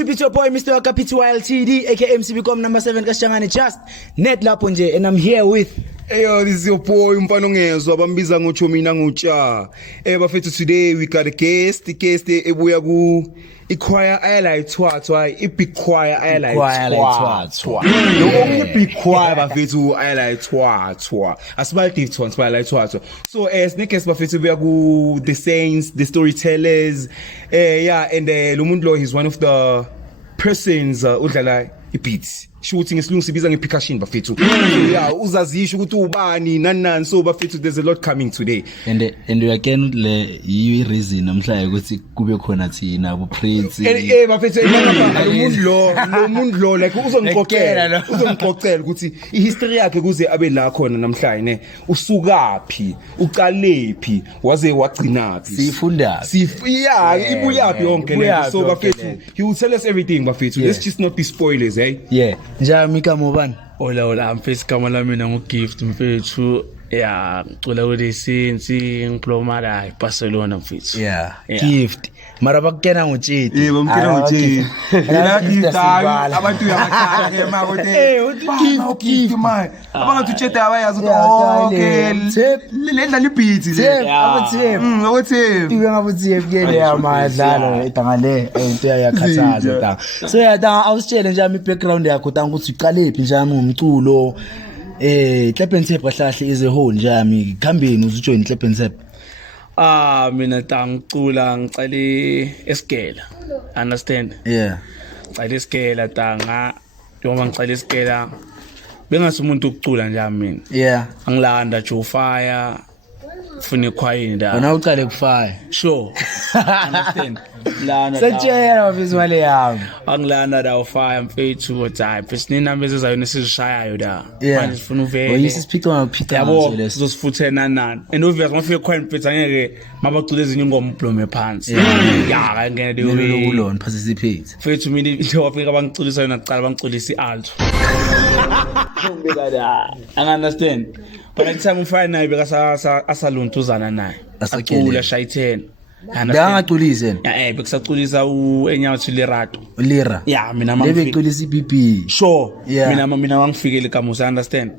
It's your boy Mr. Kapitwa LTD aka MC Become number 7 kaShangane just net lapho nje and I'm here with Hey, this is your boy Mpanongezwa bambiza ngoChomina ngotsha. Bafethu today we got a guest ebuya ku ichoir ayalaithwathwa ibig choir ayalaithwathwa. Lo big choir bafethu ayalaithwathwa. Asibaltive tons bayalaithwathwa. So sneakers bafethu buya ku the saints, the storytellers. Yeah, and lo muntu lo is one of the persons udlala ibeats. Shooting is sibiza ngepercussion bafethu. Yeah, uzazisho ukuthi ubani nani so bafethu there's a lot coming today. And again le yi reason namhlanje ukuthi kube khona thina bu prince. Bafethu lo muntu lo like uzongixoxela ukuthi ihistory yakhe kuze abe la khona namhlanje ne usukaphi uqalephi waze wagcinaphi sifunda ibuyaphi yonke le so bafethu he will tell us everything bafethu. Let's just not be spoilers, eh? Yeah. Njami kamobani. Ola mfesi kama la mina ngogift mfethu ya ngicula kule since ngiplomara eBarcelona mfethu. Yeah. Gift. Mara bakena ngotshiti. Bamkena ngotshiti. Yena ngidala abantu uyabakhala ke manje gift man. Abantu utsheta abayazi okay. Ledla libeat le. Abathi. Ibe ngabuthi kele yamadlalo etangale into yakhathaza ta. So yada awusitshele nje ami background yakho tanga ukuthi uqalephi njami ngumculo. Kleppentep kahlahle is a whole njami khambeni uzojoin Kleppentep. Mina tangicula ngicale esigela. Understand? Yeah. Ngicale esigela tanga njengoba ngicale esigela bengasumuntu ukucula njami mina. Yeah. Angilanda Joe Fire ufune choir nda. Wena uqale kufire. Sure. Understand? Lana. Setshela mfisi wale yami. Angilanda da fire mfethu whatsapp. Bese namba ezizayona sizishayayo da. Manje sifuna uvele. Well, speaker on Peter yabo sizosifuthe nani. And obvious mafike choir mfethu angeke mabacula ezinye ingoma ublome phansi. Ya ngene de kulona participate. Mfethu mina into wafika bangiculisa yona kuqala bangiculisa ialto. I understand. But next time ufana naye beka asaluntuzana naye. Acula shayithena. Ngangaqulise. Bekusaculisa enyathi lerato. Lera. Yeah, mina beculisa iBP. Sure. Yeah. Mina wangifikele kamusa understand.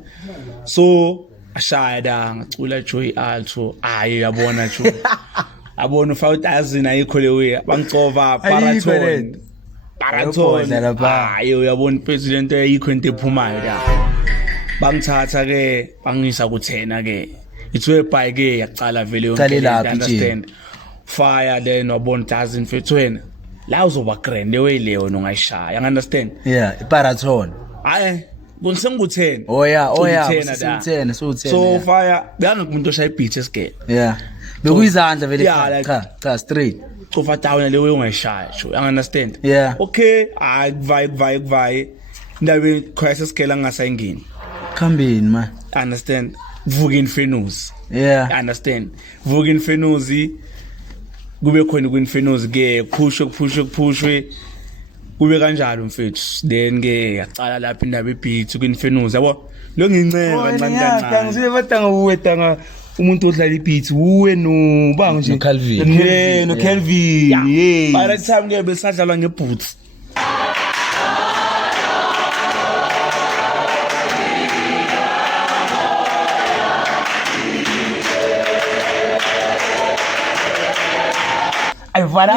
So ashaya ngicula Joy Alto. Hayi yabona nje. Abona 5000 ayikho lewe bangicova paraton. Hayi uyabona president ayikho into ephumayo la. Bangithatha ke bangisa ku10 ke. Ithiwe bike ke yaqala vele yonke understand. Fire then wabona dozen mfethu wena. La uzoba grand ewele wona ungayishaya. Understand? Yeah, paraton. Hayi kunsengu10. Oh yeah, so10 so fire beyangakumuntu oshaya ibeat esigele. Yeah. Bekuyizandla vele cha straight. Cofa down lewe ungayishaya sho. Understand? Yeah. Okay, kuvaye ndabe crisis scale angasayingini. Khambeni man. Understand? Vuka infernus. Yeah. Understand? Vuka infernusi kube khona kuinfernusi ke pushwe kube kanjalo mfethu then ke yacala lapha indaba ebeat kuinfernusi yabo lo ngincenga kancane ngizile batanga uwetanga umuntu odlala ibeat uwe no banga nje Calvin. No Calvin. Yeah. By that time ke besadlalwa ngeboots. Ayivana.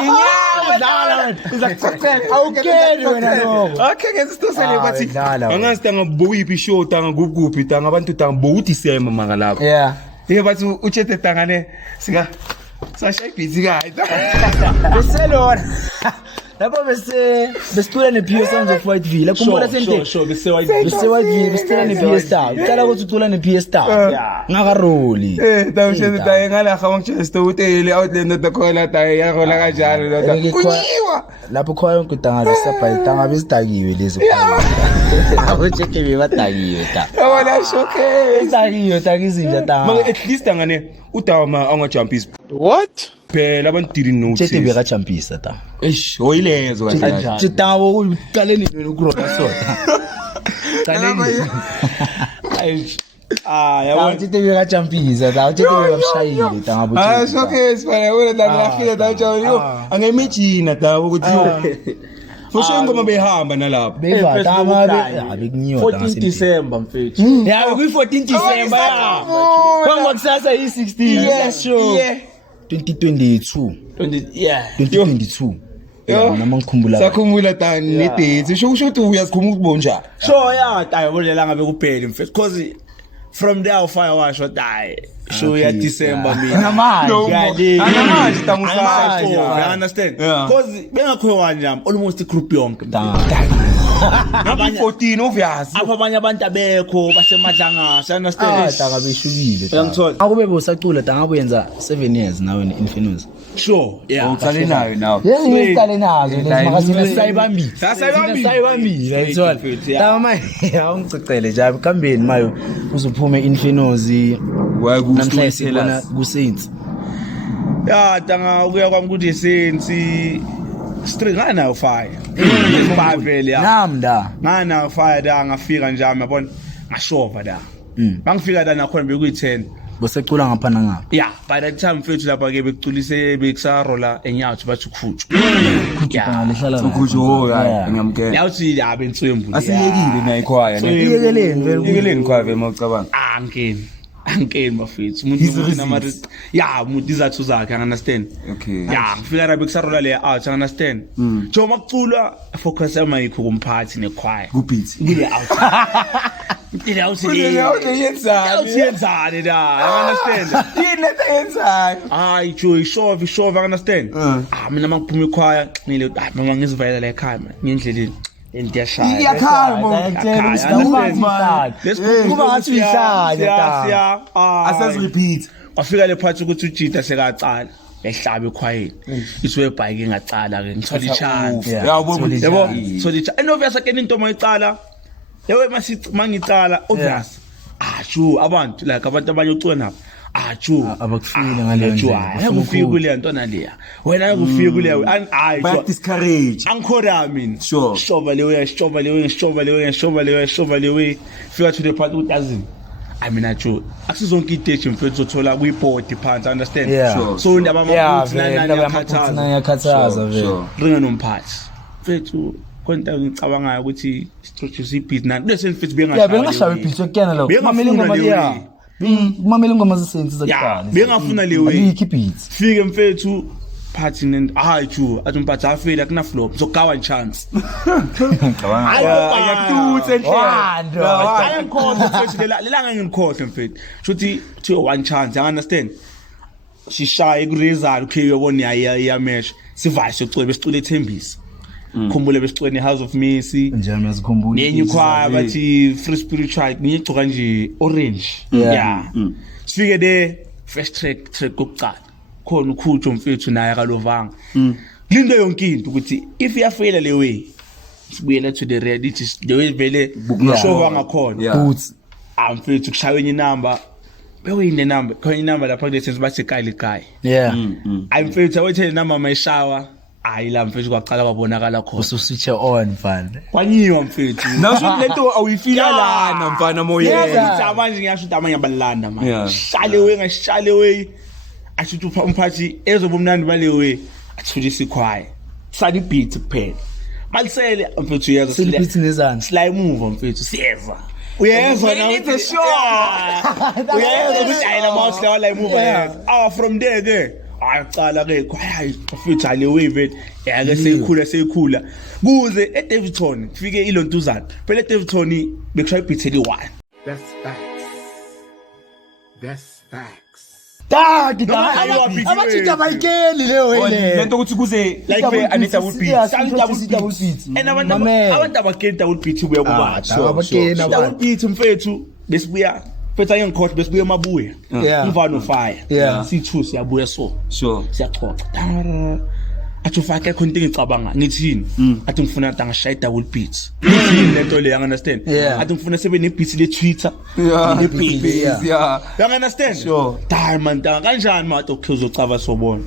Okay, ngesitosele bathi angazi tanga boyiphi show tanga kuphi tanga abantu tanga bowuthi sema manga lapha. Yeah. Bathi utshete tanga ne sika Sashaya ibhithi kahle. Beselona. Lapho besicula ne-PS Sounds of Whiteville. Akhumbula sente. Sure, bese Whiteville, besicula ne-PS Star. Ucala ukuthi ucula ne-PS Star. Ngakaroli. Tawushezi tayo ngala khawang chest uteli outland dokhona tayo yakhola kanjalo loda. Kunyiwa. Lapho khona yonke idanga sabhayi tanga besidakiwe lezo. Abojeke bebadakiwe ta. Yabona shokhe. Idakiwe takizinja tanga. Manje at least angane udawa angajump what? Phela abantu didn't notice. Chethi bekachampisa ta. Eish, oyilezo kahle. Chitawo uqaleni ukurola soda. Qaleni. Aish. Yabona Chethi bekachampisa ta. Chethi bekashayile tanga bo. Shokhe sifana wena ndangafika tayo angemijina dawo ukuthi Fosho ingoma behamba nalapha. Beva tanga bekunyiwa 14 December mfethu. Ya ku 14 December ya. Kongo kusasa yi 16. Yes sure. Yeah. 2022. 2022. Yeah, nama ngikhumbula. Sakhumbula tani ne date. Sho ukuthi uyazikhumbula ubonja. Sure ya tayo bolela ngabe kuphela mfethu because from there fire wash what die. Show ya December mina. Ngamanje. Angamanje tamusala. You understand? Because bengakhwewa nje almost group yonke. Ngabe 14 obvious. Apha abanye abantu abekho basemadlanga, you understand? Tanga beshukile. Uyangithola? Akube bosacula tanga kuyenza 7 years nawe ne-Infamous. Sure. Yeah. Uqale nayo now. Yesiqale nazo lezi makasina sayibambile. Sayibambile. Sayibambile ayithola. Tama manje awungicecele nje kambeni mayo uzuphume Infamous namhlanje sibona ku Saints. Ya tanga ukuya kwami kuthi sensi string nganayo fire. Bavele ya. Namda. Nganayo fire da ngafika nje yabona ngashova da. Mangifika da nakhona bekuyi10. Bosecula ngapha nangapha. Yeah, by that time mfethu lapha ke bekuculise bekusarola enyathu bathi ukhutshu. Yeah, lihlala. Ukhutsho hayi ngiyamkela. Yawuthi yabe inswembu. Asiyekile nayikhwaya ne. Iyekeleni khwaya vema ucabanga. Angeni mafethu. Umuntu nama umuntu izathu zakhe understand. Okay. Yeah, ngifika la bekusarola le out understand. Jo makuculwa focus amayikho kumphathi nekhwaya. Kubeat. Ngile out. Ngile out. Yenzani da, you understand? Yini leyenzani? Hayi jo ishove understand? Mina mangiphuma ekhaya ngile mama ngizivayela la ekhaya ngendleleni entiyashaya. Iyakhala kuba ngathi uyihlanya siya asazi repeat. Wafika le phathi ukuthi uJita sekacala ehlaba ekhwayeni iswe bike engacala ke ngithola ichance. Yabo thola ichance obvious ke into mayicala yewe mangicala obvious sure abantu like abantu abanye ucula nabo sure abakufile ngaleyo ndlela ayakufika kule nto naleya wena ayakufika kule hayi but discourage angikhora mina sure shova lewe fika to the part ukuthi I mean ajo akusizonke iteji mfethu uthola kuyibhodi phansi understand so ndaba amaphutsi nani yakhathaza vele ringa nomphathi mfethu konta ngicabangayo ukuthi introduce ibit nani bese mfethu bengashawe ibit ekuyana lo mamela ingoma leya mamela ingoma zesenzi zakuqala bengafuna lewe ayikho ibit fike mfethu phathi hayi ju athi umphathi afela kuna flop sogawa chance ayakutse endlela ayakhohle mfethu lelanga ngikhohle mfethu shothi to one chance you understand sishaya kuRezal okay yobona iyamesha sivayise ucwebe besicule ethembisa khumbule besicwene House of Mercy njalo yazikhumbula nenye ikhwaya bathi Free Spiritual ngiyigcoka nje orange sifike there first track kokuqala khona ukhutsho mfethu naye akalovanga lindo yonke into ukuthi if iyafela le way sibuyela to the reality the way vele showa ngakhona boots mfethu kushaywe inamba bewuyine number khona inamba lapha kule sense bathi ekhaya mfethu awethe inamba mayishawa la mfethu kwaqala kwabonakala khona ususwitch on mfana kwanyiwa mfethu naso lento awuyifila lana mfana moyeni manje ngiyasho ukuthi amanye abalanda manje shale we ashithi umphathi ezobumnandi balewe athule isikhwaya sali beat kuphela malisele mfethu uyaza sili beat nezana slide move mfethu siyeza uyezwa na it's a show uyezwa ukuthi ayina mouse la like move from there ke ayaqala ke hayi mfethu alewe vele yake seyikhula kuze eDavidton kufike ilontuzana phela eDavidton bekushaya beat eli 1 That's facts. Dagi ayiwaphi abachita bayikeli leyo ile. lento ukuthi kuze like ane double beat double beat. And abantu abakeni double beat buya kubathi. Double beat mfethu besibuya mfethu angengikhohle besibuya emabuya. Umvano fire. Sithu siyabuya so. Sure. Siyaxoxa. Athi ufake khona into engicabanga ngithini athi ngifuna ukuthi angashaya double beats ngithini lento le you understand athi ngifuna sebe ne beats le Twitter ne beats you understand sure diamond kanjani mathi ukuzocaba sobona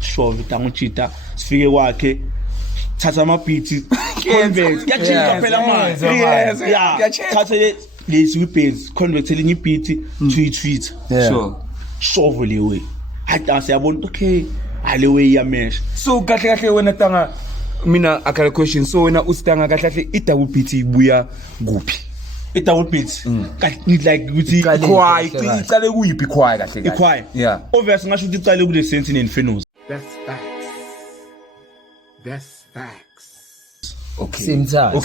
sure utangujita sifike kwakhe thatha ama beats convert kuyachinga phela manje thatha lezi weapons convert elinye beat to Twitter sure shove le way hayi siyabona okay alewe yamesh so kahle wena tanga mina akala question so wena usitanga kahle I double beat ibuya kuphi I double beat like ukuthi choir icale kuyiphi choir kahle choir yeah obvious ngasho ukuthi icale kule sense in Infernos That's facts. okay same time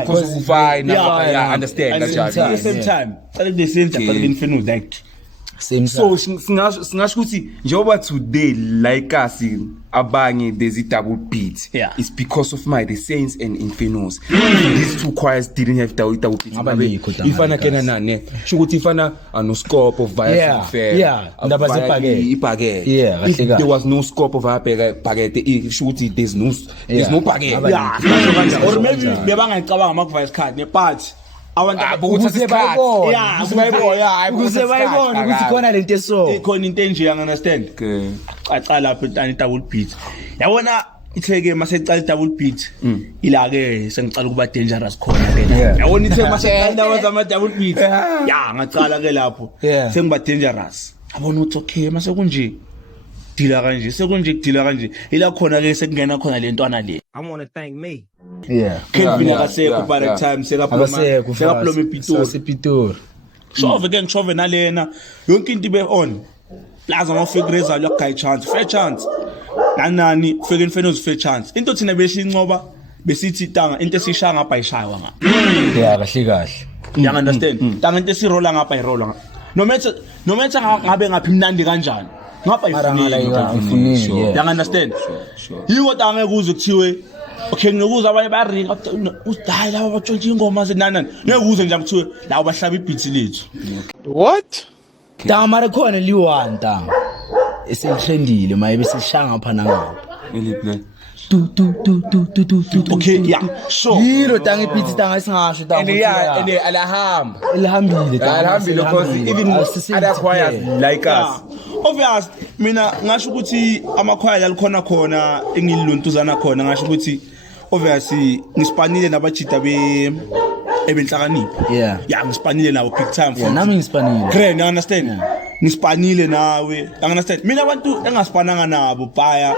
because fine yeah understand at the same time icale kule sense icale Infernos like same so singasho ukuthi njengoba today like us abanye there's a double beat it's because of the Saints and Infernos these two choirs didn't have double beat ifana kena nane sho ukuthi ifana no scope of via fair ndaba zebhakede if there was no scope of bhakede sho ukuthi there's no bhakede or maybe bebangayicabanga makuvaya isikhathi but abantu ukuze bayibona ukuze bayibona ukuthi khona lento eso ikhona into enje you understand acala lapho intani double beat yabona itheke masecala double beat ila ke sengicala ukuba dangerous khona ke yabona itheke masecala ndawo zama double beat ngacala ke lapho sengiba dangerous yabona uthi okay mase kunje dila kanje sekunje kudila kanje ila khona ke sekungena khona lentwana le I want to thank me. Kevin akasekho by the time sekaploma ePitori shove ke ngishove nalena yonke into ibe on plaza ngofake result yakugay chance fair chance nanani fake Infernos fair chance into thina beshincoba besithi tanga into esishaya ngapha ayishaywa ngapha kahle you understand tanga into esirola ngapha ayirola no matter ngabe ngaphi mnandi kanjani ngapha ifunile you understand yiko tanga kuze kuthiwe okay ngikuza abanye baringa udayi laba batshontsha ingoma zenanani ngekuze nje kuthiwe lawo bahlaba ibeat lethu What? Tanga mara khona liwanta eseltrendile maye bese shanga ngapha nangapha okay sure yilo tanga ibeat tanga isingasho tanga and alahamba elihambile because even other choirs like us obvious mina ngasho ukuthi amakhwaya likhona khona engililontuzana khona ngasho ukuthi obviously ngispanile nabajita ebenhlakanipho ngispanile nabo big time for nami ngispanile great you understand ngispanile nawe you understand mina abantu engaspananga nabo baya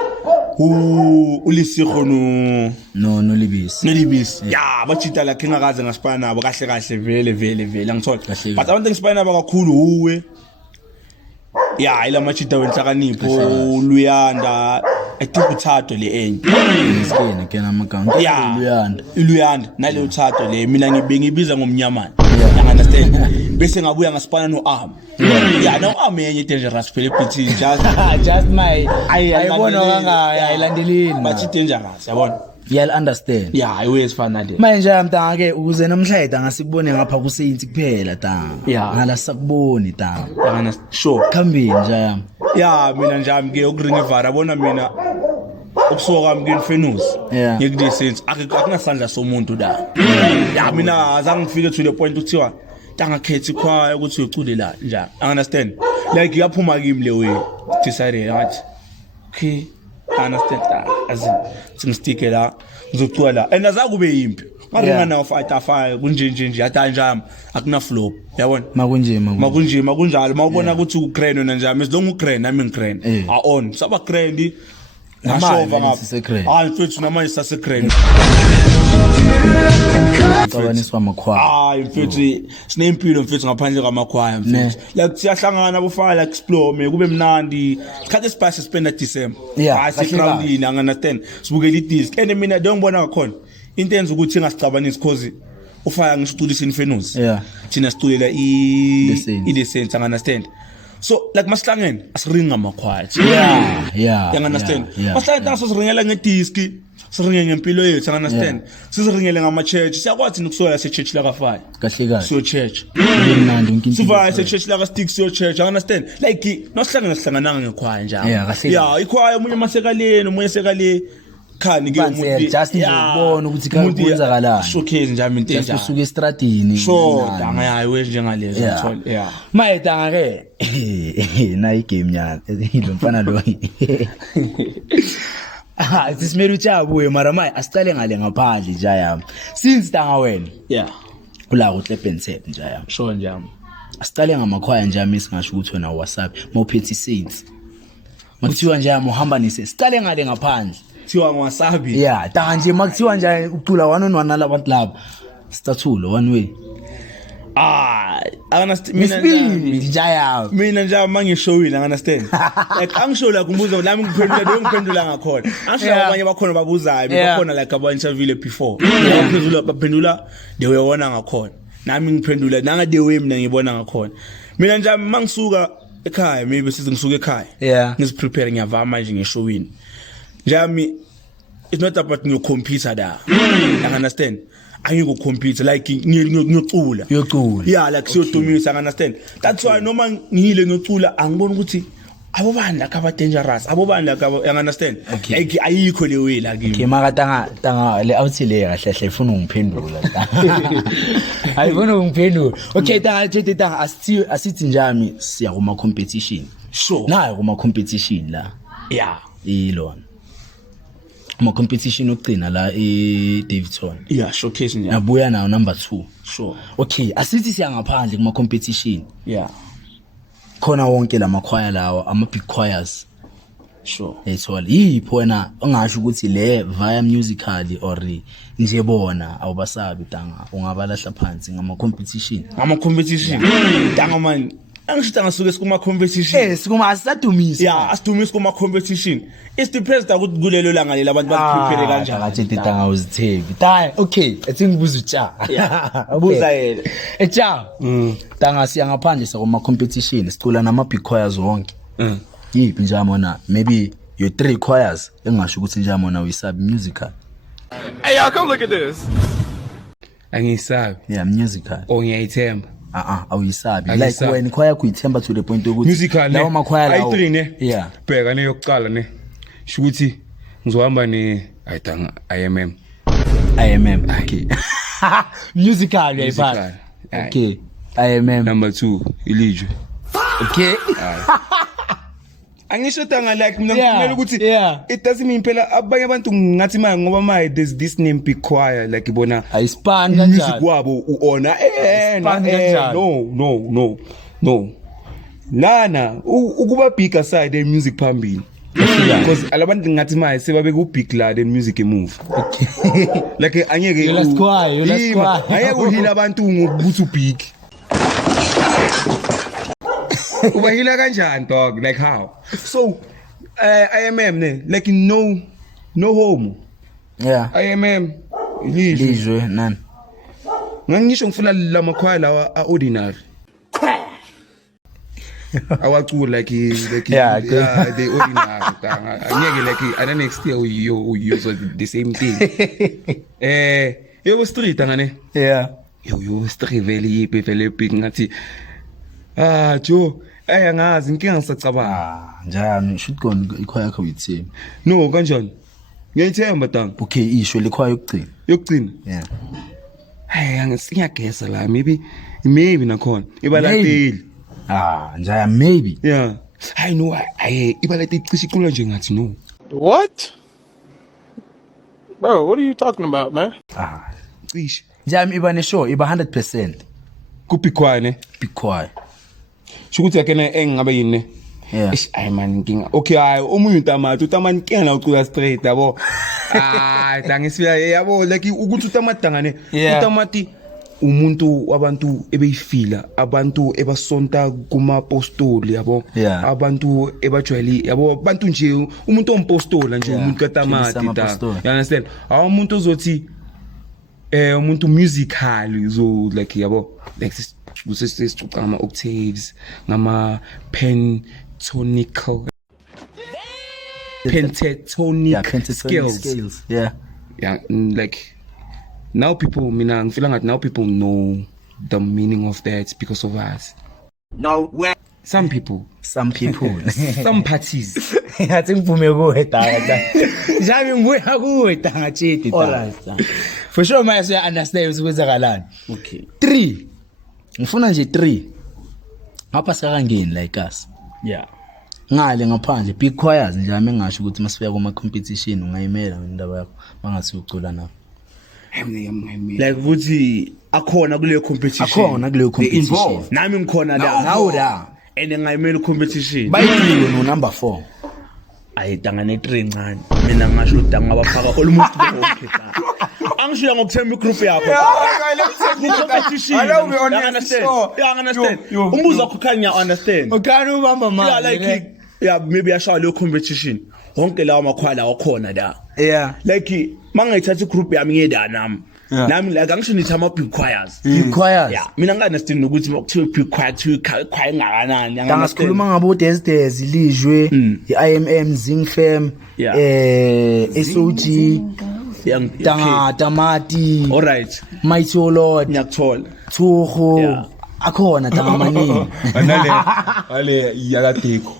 uLisigo no libisi abajita la ngingakaze ngaspana nabo kahle vele ngithola but abantu engispana nabo kakhulu uwe ila machita wenhlakanipho Luyanda ethi uthatho le enye isikene kena amagama Luyanda nale uthatho le mina ngibiza ngomnyamana you understand bese ngabuya ngaspana noArm noArm yenye dangerous phela ebeat just my ayibona kanga ayilandelini but dangerous yabona you'll understand always fana le manje mntanga ke ukuze namhlanje ngasikubone ngapha ku Saints kuphela tanga ngala sakuboni tanga yangana sure khambini nje mina njami ke ukuringa ivara yabona mina ukusoka kwami Infernos ngekule Saints akunasandla somuntu la mina azange ngifike to the point ukuthiwa tangakhethi khwaya ukuthi ucule la njani understand like yaphuma kimi le way decide ngathi okay understand as ngistike la ngizocula la and azakube yimpi maringa nawo fight kunje atanjami akuna flow yabona makunje makunjalo mawubona ukuthi uGrand wena njami as long uGrand nami ngiGrand on saba Grand ngashova ngapha mfethu namanje saseGrand Cabaniswa amakhwaya mfethu sinempilo mfethu ngaphandle kwamakhwaya mfethu like siyahlangana abofana like explore kube mnandi isikhathi esipasa spend December sikrowdini understand sibukela idisc and mina ngibona ngakhona into enza ukuthi ngasicabanisi because ufaya ngisho uculisa Infernos thina siculela i the sense understand So like masihlangene asiringa amakhwaya. Yeah. You understand? Masihlangene asiringela ngedisk, siringe ngempilo yethu, you understand? Siziringele ngama-church. Siyakwazi nokusola se-church la ka-5. Kahle So church. mnandi unkinto. Siva se-church la ka-stick so church, you understand? Like nosihlangene sihlangananga ngekhwaya njalo. Yeah, kahle. Yeah, ikhwaya omunye masekaleni, omunye sekale khani ke Bansel, just nje ubone ukuthi kwenzakalani. Showcase njalo into Just enjalo. usuke estradini. Sure, danga yayo njengalezo Yeah. uthola. Yeah. Mayedanga ke na igame yana lo mfana lo. Sisimele uchabuye mara maye asicale ngale ngaphandle nje yami. Since tanga wena Yeah. kula uTlepensep nje yami. Sure njalo. Asicale ngamakhwaya nje yami singasho ukuthi wena WhatsApp mawuphethe saints. Makuthiwa nje yami uhamba nise sicale ngale ngaphandle. Thiwa ngwasabi. Yeah, tanga nje makuthiwa nje ucula one on one nalabantu laba. Stathulo one way. Misibili nje yami. Mina nje mangishowile understand. Like angisho la kumbuza lami ngiphendula lo ngiphendula ngakhona. Angisho abanye bakhona babuzayo bakhona like aba interview before. Baphendula they wona ngakhona. Nami ngiphendula nanga the way mina ngibona ngakhona. Mina nje mangisuka ekhaya maybe sizingisuka ekhaya. Yeah. Ngiziprepare ngiyava manje ngishowini. Njami it's not about new computer da. You understand? Angiko computer like ngiyocula. Uyocula. Yeah, like siyodumisa, I understand. That's why noma ngihile ngiyocula angibona ukuthi abobani la kaba dangerous. Abobani la kaba, you understand? Okay. Like ayikho le way la kimi. Ke maka tanga le outhi le kahle hle ifuna ungiphendula. Ayifuna ungiphendula. Okay tanga asithi njami siya kuma competition. Sure. Nayo kuma competition la. Yeah. Ilona. Kuma competition ogcina la eDavidson. Yeah, showcase nya. Nabuya nayo number 2. Sure. Okay, asithi siya ngaphandle kuma competition. Yeah. Khona wonke lamakhwaya lawo ama big choirs. Sure. Ethola yipho wena ongasho ukuthi le via musically or nje bona awubasabi tanga ungabalahla phansi ngama competition. Ama competition. Tanga man. Angishita ngasuke sikuma competition. Sikuma asadumisa. Yeah, asidumisa kuma competition. It's depends ukuthi kulelo langa lela abantu baprepare kanjani. Akathi tanga uzithembi. Tayi, okay, ethi ngibuza utsha. Buza yena. Echa. Tanga siya ngaphandle sakuma competition, sicula nama big choirs wonke. Yiphi nje mona maybe your 3 choirs engasho ukuthi nje mona uyisabi musical. Hey, y'all, come look at this. Angisabi. Yeah, musical. Ngiyayithemba. Awuyisabi like when choir kuyithemba to the point ukuthi musical lawo makhwaya lawo ayi3 ne yeah bheka ne yokuqala ne shukuthi ngizohamba ne ayidanga IMM okay musical uyayiphatha okay IMM number 2 ilijwe okay angisho tanga like mina Yeah, ngifuna ukuthi yeah. it doesn't mean phela abanye abantu ngathi manje ngoba manje there's this name big choir like ibona ayispan music kanjani wabo uona Span kanjani? no lana ukuba big aside the music phambili because alabantu ngathi manje sebabe ku big la then music emove like anyeke You last choir. ayeke uhila abantu ngokuthi ubig ubahila kanjani dog like how so IMM ne like no home yeah IMM ilijwe lizwe nani ngangisho ngifuna lamakhwaya lawa ordinary awacula like Yeah, the ordinary angeke like I don't next year you use the same thing yo street ngane yeah yo street vele big ngathi Joe angazi inkinga ngisacabanga njani should go ikhwaya yakho uyithemba no kanjani ngiyithemba tanga okay isho lekhwaya yokugcina yeah ngiyagesa la maybe nakhona ibalateli njaya maybe yeah I know ibalateli cishe iqula nje ngathi no What? Bro, what are you talking about, man? cishe njami iba ne show iba 100% kupikhwane big choir shukuthi yakena engabe yini yeah ay man nkinga okay hayi omunye utamati nkinga la ucula straight yabo dangisifika yabo like ukuthi utamadangane utamati umuntu wabantu ebeyifila abantu ebasonta kuma apostoli yabo Yeah. abantu ebajwayeli yabo abantu nje umuntu ompostola nje Yeah. umuntu katamati Philisa da amapostola. you understand umuntu ozothi umuntu musical zo like yabo like kusesicoca ngama octaves ngama pentatonic scales. Yeah. Yeah, like now people know the meaning of that because of us. No way. Some people, Some some parties. Ngathi ngiphume kuwe tanga. Njabi ngibuya kuwe tanga chiti. Alright. For sure manje uya understand ukwenzakalani. Okay. 3. Ngifuna nje 3. Ngapha sekangeni like us. Yeah. Ngale ngaphandle big choirs nje ame ngasho ukuthi masifika kuma competition ungayimela indaba yakho mangathi ucula nawo. Like ukuthi akhona kule competition. Akhona kule competition. Nami ngikhona la. Nawu la. And ngayimela competition. Bayidliwe no number 4. Ayidanga ne3 ncane. Mina ngasho udanga ngabaphaka almost okay. Angishiya ngokuthemba igroup yakho. Competition. I be honest. Understand? Yeah, understand. Umbuzo wakho khanya understand. Ukhani ubamba Yeah, manje. like yeah, maybe ashaya le competition. Wonke lawa makhwala wakhona la. Yeah. Like mangayithatha igroup yami ngeda nami. Nami like angisho nithi ama big choirs. Big choirs. Yeah, mina ngingaunderstand nokuthi kuthiwa big choir choir ngakanani. Angakhuluma ngabo Desdes Lijwe, iIMM Zingfam, SOG, Tanga Tamati, All right. Mighty Lord, Nyakuthola. Thugo. Yeah. Akhona tanga maningi. Ale yakadeko.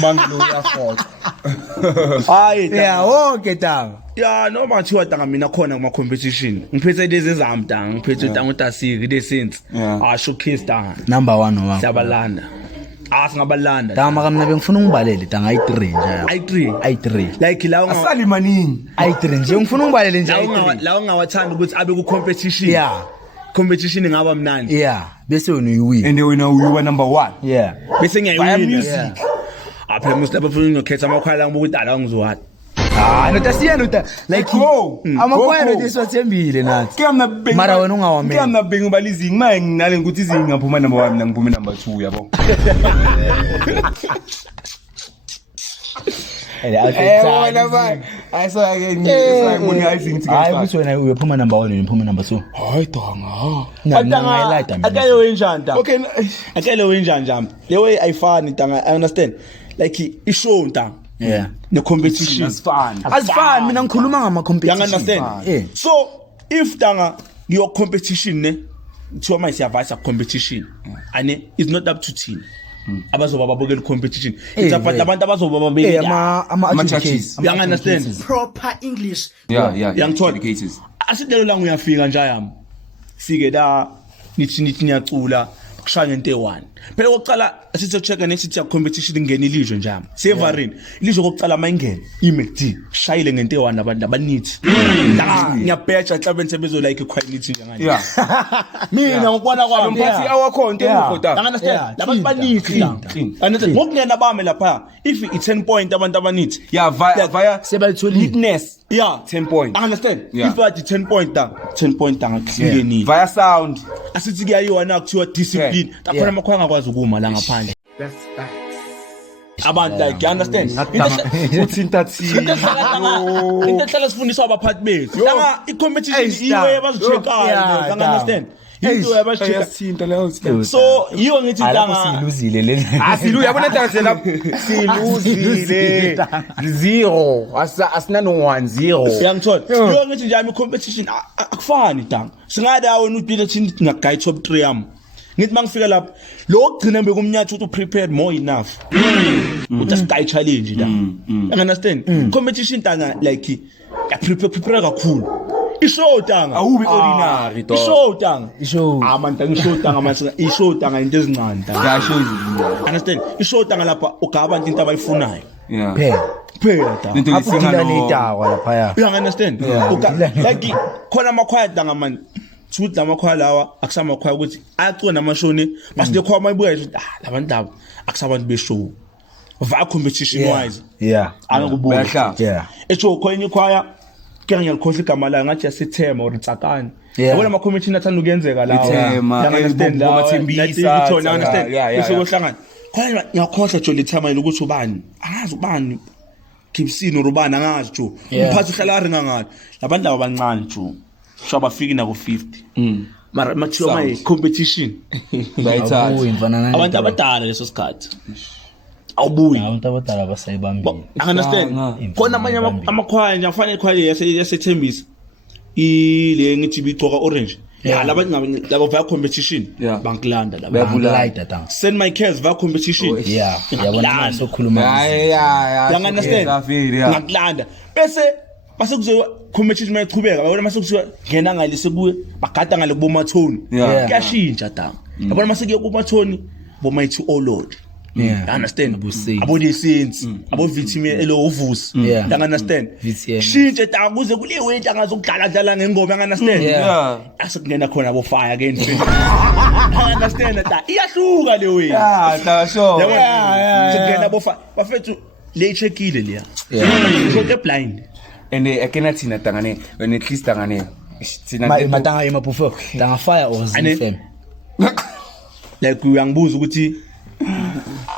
Manglo yafota. Hayi. Yeah, wonke tanga. Yeah, noma thiwa tanga mina khona kuma competition. Ngiphethe lezi ezami tanga, ngiphethe tanga uTasiki the Saints. Showcase tanga. Number 1 wa. Siyabalanda. Singabalanda. Tanga makamna bengifuna ungibalele tanga i3 nje. I3. Like lawo Asali maningi. i3 nje ngifuna ungibalele nje i3. lawo ngawathanda ukuthi abe ku competition. Yeah. Competition ngaba mnandi. Yeah, bese wena uyiwina. And wena uyiwa number 1. Yeah. Bese ngiyayiwina. Yeah. Apha mustaba funa ngokhetha amakhwala ngokuthi ala ngizowati. No tasiyena uta like amakhwaya beswathembile nathi. Mara wena ungawamela. Ngiyamna bhengu balizingi manje nginale ukuthi izingi ngaphuma number 1 mina ngiphume number 2 yabo. Wena bye. Ayisa ke ngiyibona izingi hayi ukuthi wena uyaphuma number 1 uyaphuma number 2. hayi danga. Ngiyayilida mina. Akele wenjani ta? Okay. Akele wenjani jam? Le way ayifani tanga, I understand. Like ishow tanga. Yeah. The competition. Asifani mina ngikhuluma ngama You competition. understand? Yeah. So if tanga your competition ne to my advice competition and it's not up to team. Abazoba babukela competition. It's about abantu abazoba babukela. ama churches. You understand? Proper English. Yeah. Yangithola cases. Asidelo la uyafika nje yami. Sike la nithi ngiyacula kushaya ngento e1. Phela kokucala asithi check next year competition ingene ilizwe nje yami. Severin ilizwe kokucala mayingene iMcD shayile ngento e1 abantu abanithi. Ngiyabheja mhlawumbe bezo like quality njengani. Yeah. Mina ngokubona kwami. Mphathi awakho into Understand? Labantu banithi la. Understand? Ngokungena bami lapha if it's 10 point abantu abanithi. Yeah, via sebalitholile. neatness. Yeah, 10 point. Understand? Yeah. If at 10 point down, 10 point down ngiyeni. Via sound. Asithi kuyayiwa na kuthiwa discipline. Takhona amakhwanga akwazi ukuma la ngaphandle. That's facts. Abantu like you understand? Uthinta thina. Into ehlala sifundiswa abaphathi bethu. Langa i-competition iwe yabazichekayo. You understand? Into yabazicheka. Sithinta leyo. So yiyo ngithi langa siluzile le. Asilu yabona tanga la siluzile. 0. Asina no 1-0. Uyangithola? Yiyo ngithi nje i-competition akufani tanga. Singada wena uphile thina ngaguide top 3 yami. Ngithi mangifika lapha lo ogcina bekumnyathi ukuthi prepared more enough. Uthi sky challenge la. You understand? Competition tanga like ya prepare kakhulu. Ishow tanga Awubi ordinary dog. Ishow tanga. Ishow. Man tanga ishow tanga mase ishow tanga into ezincane tanga. Yeah, show you. Understand? Ishow tanga lapha ugaba into abayifunayo. Yeah. Phela tanga. Into Apho lesinga ngidawa lapha ya. You understand? Like khona amakhwaya tanga man. Futhi lamakhwaya lawa akusamakhwaya ukuthi ayacona namashoni basithi khwaya mayibuya ukuthi labantu laba akusabantu beshow va competition wise angikubuka echo khona ikhwaya ke ngiyakhohle igama la ngathi yasithema or Tsakani yabona ama committee athanda ukuyenzeka lawa understand la Mathembisa understand usokuhlangana khona ngiyakhohle jo lithamela ukuthi ubani angazi ubani Gibson urubani angazi jo umphathi uhlala ringa ngalo labantu laba abancane jo shaba fiki na ku 50 mara mathiwa my competition bayithatha Abuyi mfana nani. abantu abadala leso sikhathi awubuyi Abantu abadala basayibambile. understand khona amanye amakhwaya nje afanele ikhwaya yasethembisa ile ngithi bigcoka orange ya laba via competition Yeah. bankulanda laba Bayabulala tang. send my kids via competition Yeah, yabona sokhuluma. ya you understand ngakulanda bese kuze competition mayichubeka babona mase kuziwa ngena ngale sebuye bagada ngale bomathoni Yeah. kuyashintsha tang yabona mase kuye kumathoni bomayithi olord. Yeah. You understand? Abo-saints. Abo the saints, abo victim elo uvusi. Yeah. You understand? VTM. Shintshe ta kuze kule weight angazokudlala ngengoma, you understand? Yeah. Asukungena khona abo fire ke mfethu. You understand ta? Iyahluka le weight. ta sure Yeah. Sukungena abo fire. Bafethu le checkile leya. So they blind. and akena thina tangane when at least tangane thina Matanga emapufo. Tanga fire or ZFM. Like uyangibuza ukuthi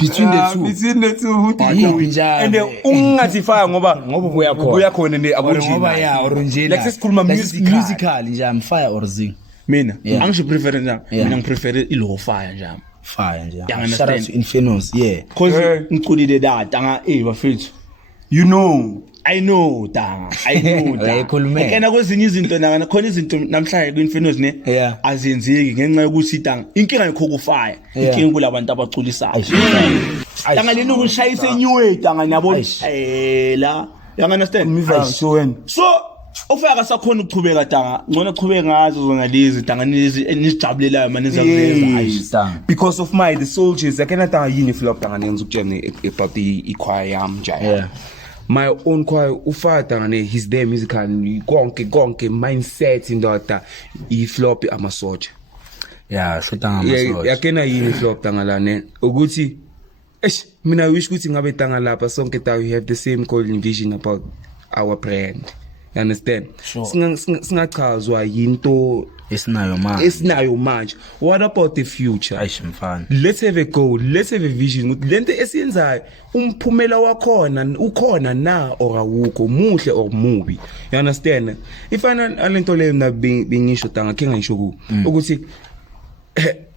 Between the two. between the two Yiphi njalo? and ungathi fire ngoba kuya khona and Ngoba ya original. like sesikhuluma musical nje am fire or zing. mina Yeah. angisho prefer nje. Yeah. Mina ngiprefer ilo fire nje. Fire nje. Yeah, I Shout out understand. to Infernos. Yeah. Cause ngiculile data nga bafethu. you know I know tanga Ekhulume. kena kwezinye izinto nanga khona izinto namhlanje kuinfenos ne Yeah. azenzeki ngenxa yokuthi tanga inkinga yikho kufire Yeah. inkinga kulabantu abaculisayo Aish. tanga lelo kushayisa enywe tanga nabo Aish. la you understand so when so ufaka sakhona ukuchubeka tanga ngcono uchubeke ngazo zona lezi tanga nizijabulelayo manje Yes. Tanga. because of the soldiers akena tanga yini flop tanga nenza ukutshela about the choir yam Yeah. jaya my own choir ufata ngane his there musical konke mindset indoda I flop amasoja Yeah, shutanga masoja. yakena yini flop tanga lane ukuthi mina wish ukuthi ngabe tanga lapha sonke ta we have the same golden vision about our brand. You understand? Sure. Singachazwa yinto esinayo manje. What about the future? Aish mfana. Let's have a goal, let's have a vision. Lento esiyenzayo umphumela wakhona ukhona na or awukho muhle or mubi. You understand? If alento le na bingisho tanga ke ngisho ukuthi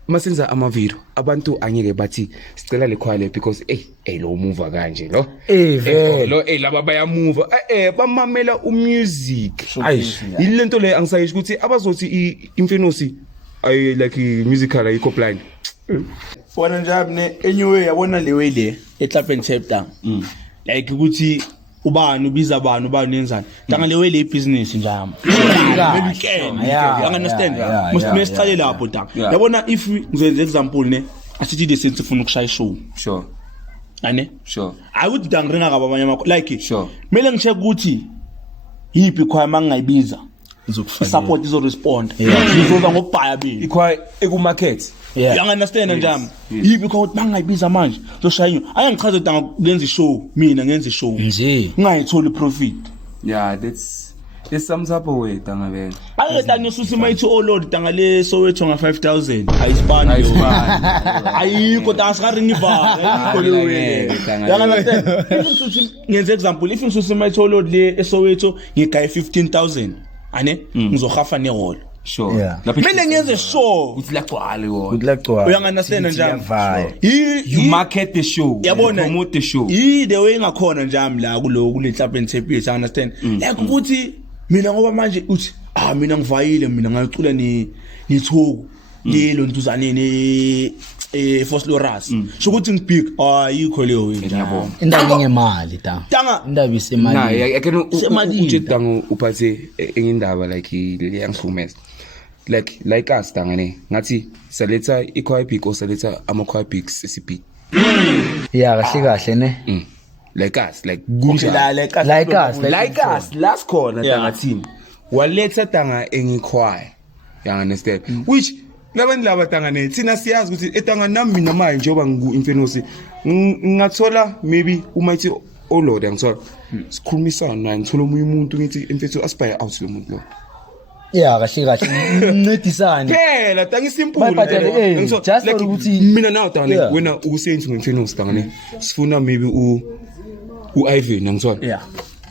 masenza amavideo abantu anyeke bathi sicela le choir because lo move kanje lo lo laba baya move bamamela umusic ilento le angisayisho ukuthi abazothi imfenosi ay like musical ayikho blind wona njani anyway yabona le way le etlap and tape down like ukuthi ubani ubiza abantu nenzani tanga le way le business njami maybe can you understand must me siqale lapho tanga yabona if ngizenze example ne asithi de sense ufuna ukushaya show sure ane sure I would dangringa ngaba abanye amakho like sure mele ngicheck ukuthi yipi khoya mangingayibiza support izo respond ngizoza ngokubhaya bini ikhwa ekumarket you understand njami yipi khoya bangayibiza manje zoshaya ayangichaza tanga ngenza show mina ngenza show nje ngayitholi profit yeah that's some type of way tanga vele ayeta nisusi mayithi olord tanga le Soweto nga 5000 ayisibani ayikho tanga sikaringi vala ayikho le way you understand nisusi ngenza example if nisusi mayithi olord le Soweto ngigaya 15000 ane ngizohafa neholo sure Yeah. mele ngenze show uthi laqwala wona Kudlaqwa. you understand njami you market the show yabona promote the show the way ngakhona njami la kule club and tape you understand like ukuthi mina ngoba manje uthi mina ngivayile mina ngayicula nithuku lelo ntuzaneni Fosloras so ukuthi ngibig ayikho leyo ngiyabona Indaba ngemali tanga indaba isemali. nah yakena Semalini. uje tanga uphathe engindaba like leyangihlumeza like us tanga ne ngathi saletha ichoir big or saletha ama choir bigs esibit Yeah, kahle ne. like us like Like us. last corner Yeah. tanga team waletha tanga engichoir you understand which labantu laba tanga ne thina siyazi ukuthi etanga nami mina manje njoba ngu-infenosi ngathola maybe umayithi olord angithola sikhulumisana naye ngithola omunye umuntu ngithi emfethu aspire out lo muntu lo Yeah, kahle ncedisane. phela tanga isimple Bayibhadale, just for ukuthi- mina nawe tanga Yeah. wena ukusenzi ngemfenosi tanga ne sifuna maybe u-Ivan angithola yeah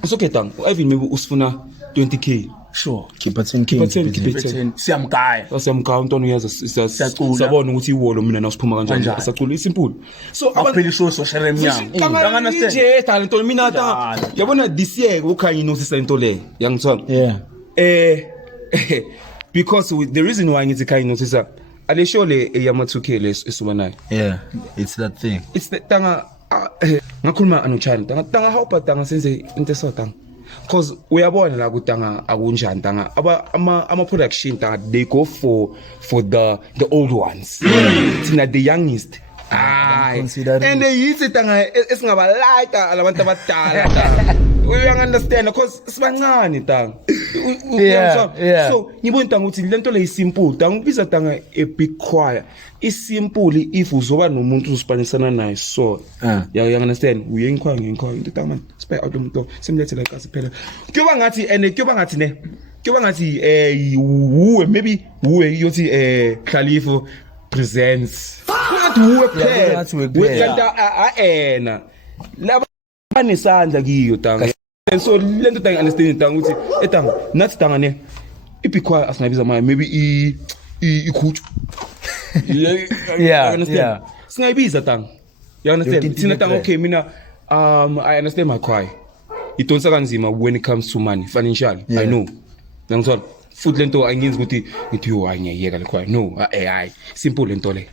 it's okay tanga u-Ivan maybe usifuna 20k sure keep it 10 king Keep it 10. siyamgaya Siyamkhaya untwana uyeza Siyacula. sabona ukuthi iwolo mina nawusiphuma kanjani Kanjani. asacula isimple so apheli sure so share emnyango understand nje talento mina ta yabona this year ukhanya inosisa into le yangithola yeah because the reason why ngithi khanya inosisa ale show le yama 2K lesuba nayo yeah it's that thing it's the tanga ngakhuluma anochana tanga help tanga senze into esotanga because uyabona la kutanga akunjani tanga ama production tanga they go for the old ones thina the youngest and they use it tanga esingabalaita alabantu abadala we understand because sibancane tanga so ngibona tanga ukuthi lento le simple tanga ubiza tanga a big choir is simple if uzoba nomuntu usipanisana naye so you understand uye ngikhaya into tanga man spy out umuntu simlethe like asiphela kuyoba ngathi uwe maybe uwe yothi Khalifa presents ngathi uwe phela wekanta aena laba banesandla kiyo tanga so lento tanga understand tanga ukuthi etanga nathi tanga ne ipikhwa asinabiza manje maybe ikhutshu yeah singayibiza tanga you understand thina tanga okay mina I understand my cry idonsa kanzima when it comes to money financially I know ngizwa futhi lento angenzi ukuthi ngithi yo ayiyeka le cry no ai simple lento le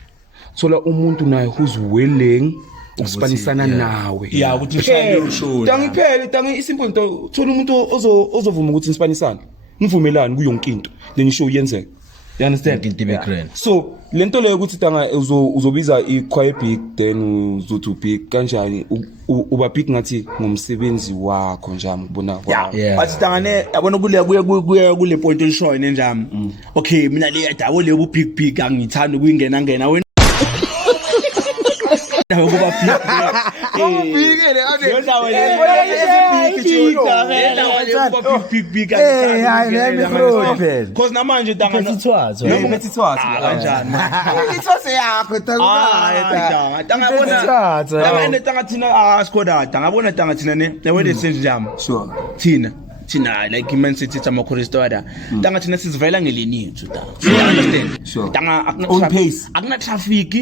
so la umuntu naye who's willing ukuspanisana nawe yeah ukuthi ushayele ushow tanga isimple nto thola umuntu ozovuma ukuthi nispanisane nivumelane kuyo yonke into then ishow yenzeka you understand into be grand so lento leyo ukuthi tanga uzobiza i-choir big then uzothi big kanjani uba big ngathi ngomsebenzi wakho njalo ubona yeah bathi tangane yabona kule point olishoyo njalo okay mina le dawo le big angithanda ukuyingena wena dawo kuba big yondawo big cause namanje tangana ngithwathwa kanjani ithwase yakho tanga tanga thina asikhoda ngabona tanga thina ne yabona senje njalo sure thina like Man City tamakhoristwada tanga thina sizivela ngeleni yethu tanga understand Sure. tanga On pace. akuna traffic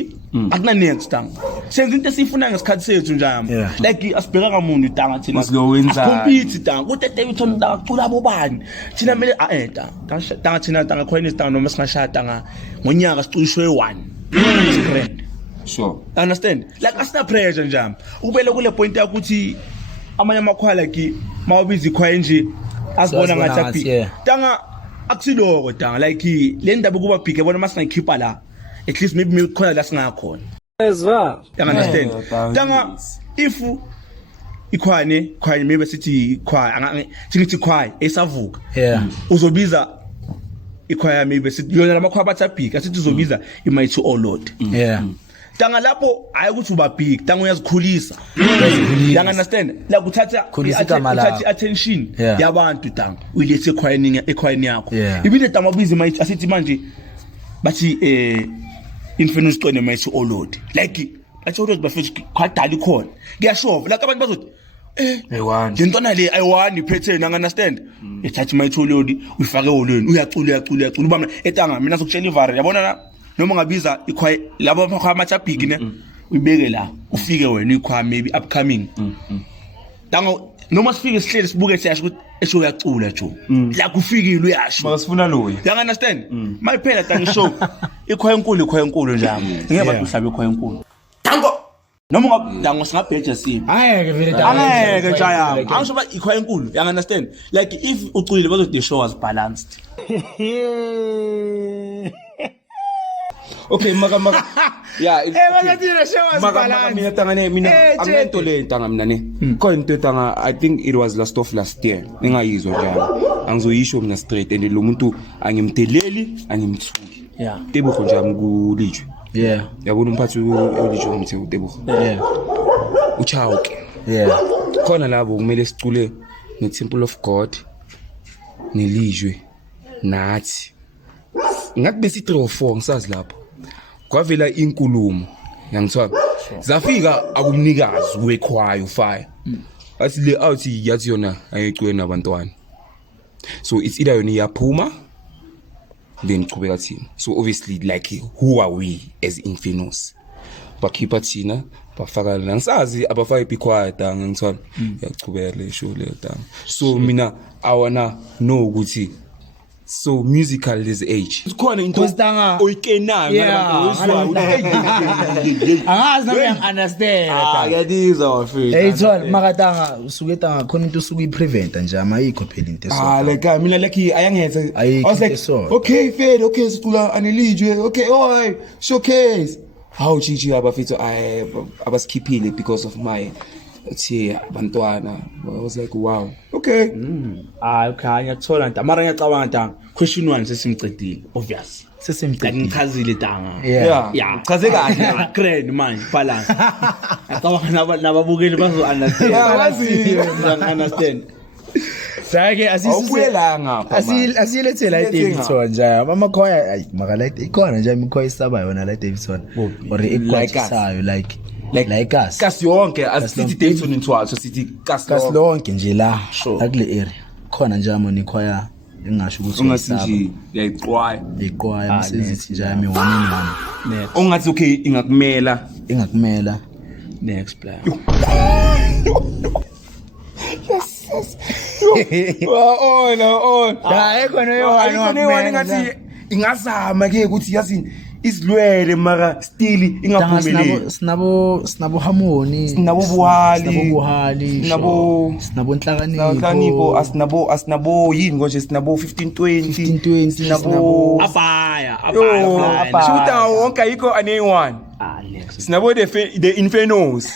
akuna next tanga senze into esifuna ngesikhathi sethu njalo like asibheka kamuntu tanga thina Usizowenza. compete tanga kuthi Davidson tanga cula bobani thina mele tanga thina tanga khona tanga noma singashaya tanga ngonyaka sicishwe 1 grand sure understand like asina pressure njalo ubele kule point ukuthi amanye amakhwala like mawubiza ikhwaya nje asibona ngathi aphi tanga akusiloko tanga like le ndaba kuba big yabona masingayikhipha la at least maybe khona la singakhona ezwa understand tanga if ikhwane maybe sithi khwaya ngithi khwaya esavuka uzobiza ikhwaya maybe sithi yona lamakhwaya bathi big asithi uzobiza imighty all lord tanga lapho ayikuthi uba big tanga uyazikhulisa you understand la kuthatha attention yabantu tanga uyilethe ekhwayeni yakho ibile tanga bizi mighty asithi manje bathi infernal stone mighty all lord like athi always bafethu khadali khona kuyashova like abantu bazothi ngentona le ayiwani pattern understand ethathi mighty all lord uyifake olweni uyacula uba etanga mina sokutshela ivare yabona na noma ngabiza ikhwaya labo amakhwaya amathi big ne uyibeke la ufike wena ikhwaya maybe upcoming tanga noma sifike sihleli sibuke siyasho ukuthi esho uyacula jo la kufikile uyasho makasifuna loyo you understand mayiphela tanga show ikhwaya enkulu njalo ngeke bathi uhlabe ikhwaya enkulu tango noma ngadango singabheja sibi ayeke vele angeke njaya angisho ba ikhwaya enkulu you understand like if uculile bazothi the show was balanced okay maka yeah bazothi the show was balanced mina tanga ne mina amento le tanga mina ne into tanga I think it was last year ngingayizwa njalo angizoyisho mina straight and lo muntu angimdeleli angimthuki Tebogo njami kulijwe yabona umphathi olijwe umthe uTebogo uchawuke khona labo kumele sicule neTemple of God nelijwe nathi ngathi besi 3 or 4 ngisazi lapho kwavela inkulumo yangithwa zafika akumnikazi wekhwayo fire athi le out yathi yona ayicwe nabantwana So it's either yona iyaphuma then chubeka thina. So obviously like who are we as Infernos? Bakhipha thina bafaka la ngisazi abafaka ibe quiet danga ngithona yachubeka le show le danga. So mina I wanna know ukuthi so musical this age kukhona into oyikenayo angazi nami understand Ngiyadizwa mfethu. hey Thol makatanga usuke tanga khona into usuke ipreventa nje amayikho phela into like mina like ayangethe I was like so okay Fed okay sicula anelijwe okay alright showcase how chichi abafethu abasikhiphile because of my bantwana. I was like wow okay okay ngiyathola nta mara ngiyacabanga nta question 1 sesimcedile obvious ngichazile tanga yeah chaze kahle grand manje balance ngicabanga nababukeli bazo understand Sake awubuyela ngapha asiyilethela iDavidson nje amakhaya ayi makalight ikhona nje imikhoya isaba yona la Davidson or ikwachisayo like us kasi yonke asithi Davidson intwaso sithi kasi lonke nje la akule area khona nje amoni ikhaya engasho ukuthi ungathi nje yayiqwaya msezithi nje yami 1 ungathi okay ingakumela next player khona ngathi ingazama ke ukuthi yazi isilwele mara still ingaphumeleli sinabo harmony sinabo buhali sinabo nhlakanipho asinabo yini konje sinabo 1520 sinabo abaya shuta wonke ayikho ane1 next sinabo the Infernos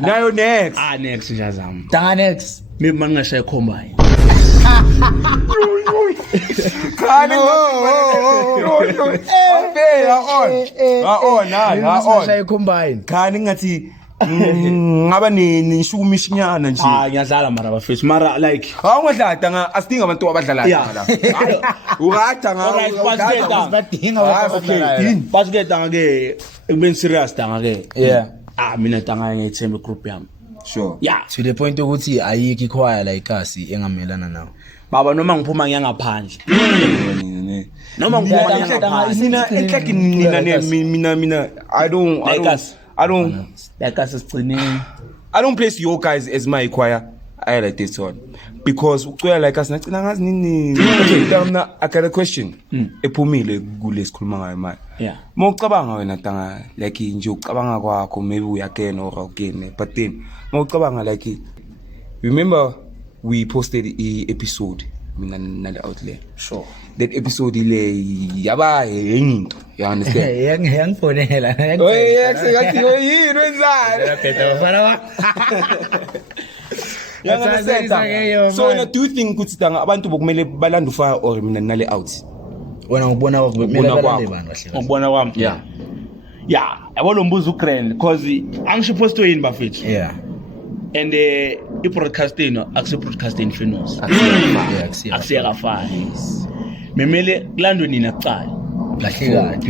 nayo next next njazama tanga next maybe mangashaya combine khani combine khani ngathi ngaba nishukumishinyana nje ngiyadlala mara bafethu mara like awungadlala nga asidinga abantu abadlalayo la ugada nga basket tanga ke ekubeni serious tanga ke mina tanga ngiyithemba group yami sure to the point ukuthi ayiki ikhwaya like us engamelana nawo baba noma ngiphuma ngiyangaphandle noma ngiphuma ngiyangaphandle mina I don't like us sigcineni I don't place your guys as my choir I like this one because ucela like us nacina ngazi nini okay now I got a question ephumile kule sikhuluma ngayo manje mawucabanga wena tanga like nje ucabanga kwakho maybe uyakena or awukene but then mawucabanga like remember we posted a episode mina nale outlet sure that episode ile yaba into you understand yangifonela yathi yini wenzani phela bafana so do you think ukuthi tanga abantu bokumele balanda ufaya or mina nale out wena ngibona kumele balande bani kahle ngibona kwami yabo lo mbuzo ugrand because angisho posto yini bafethu and i-broadcasting akusi-broadcasting Infernos akusiyakafani memele kulando nina kucala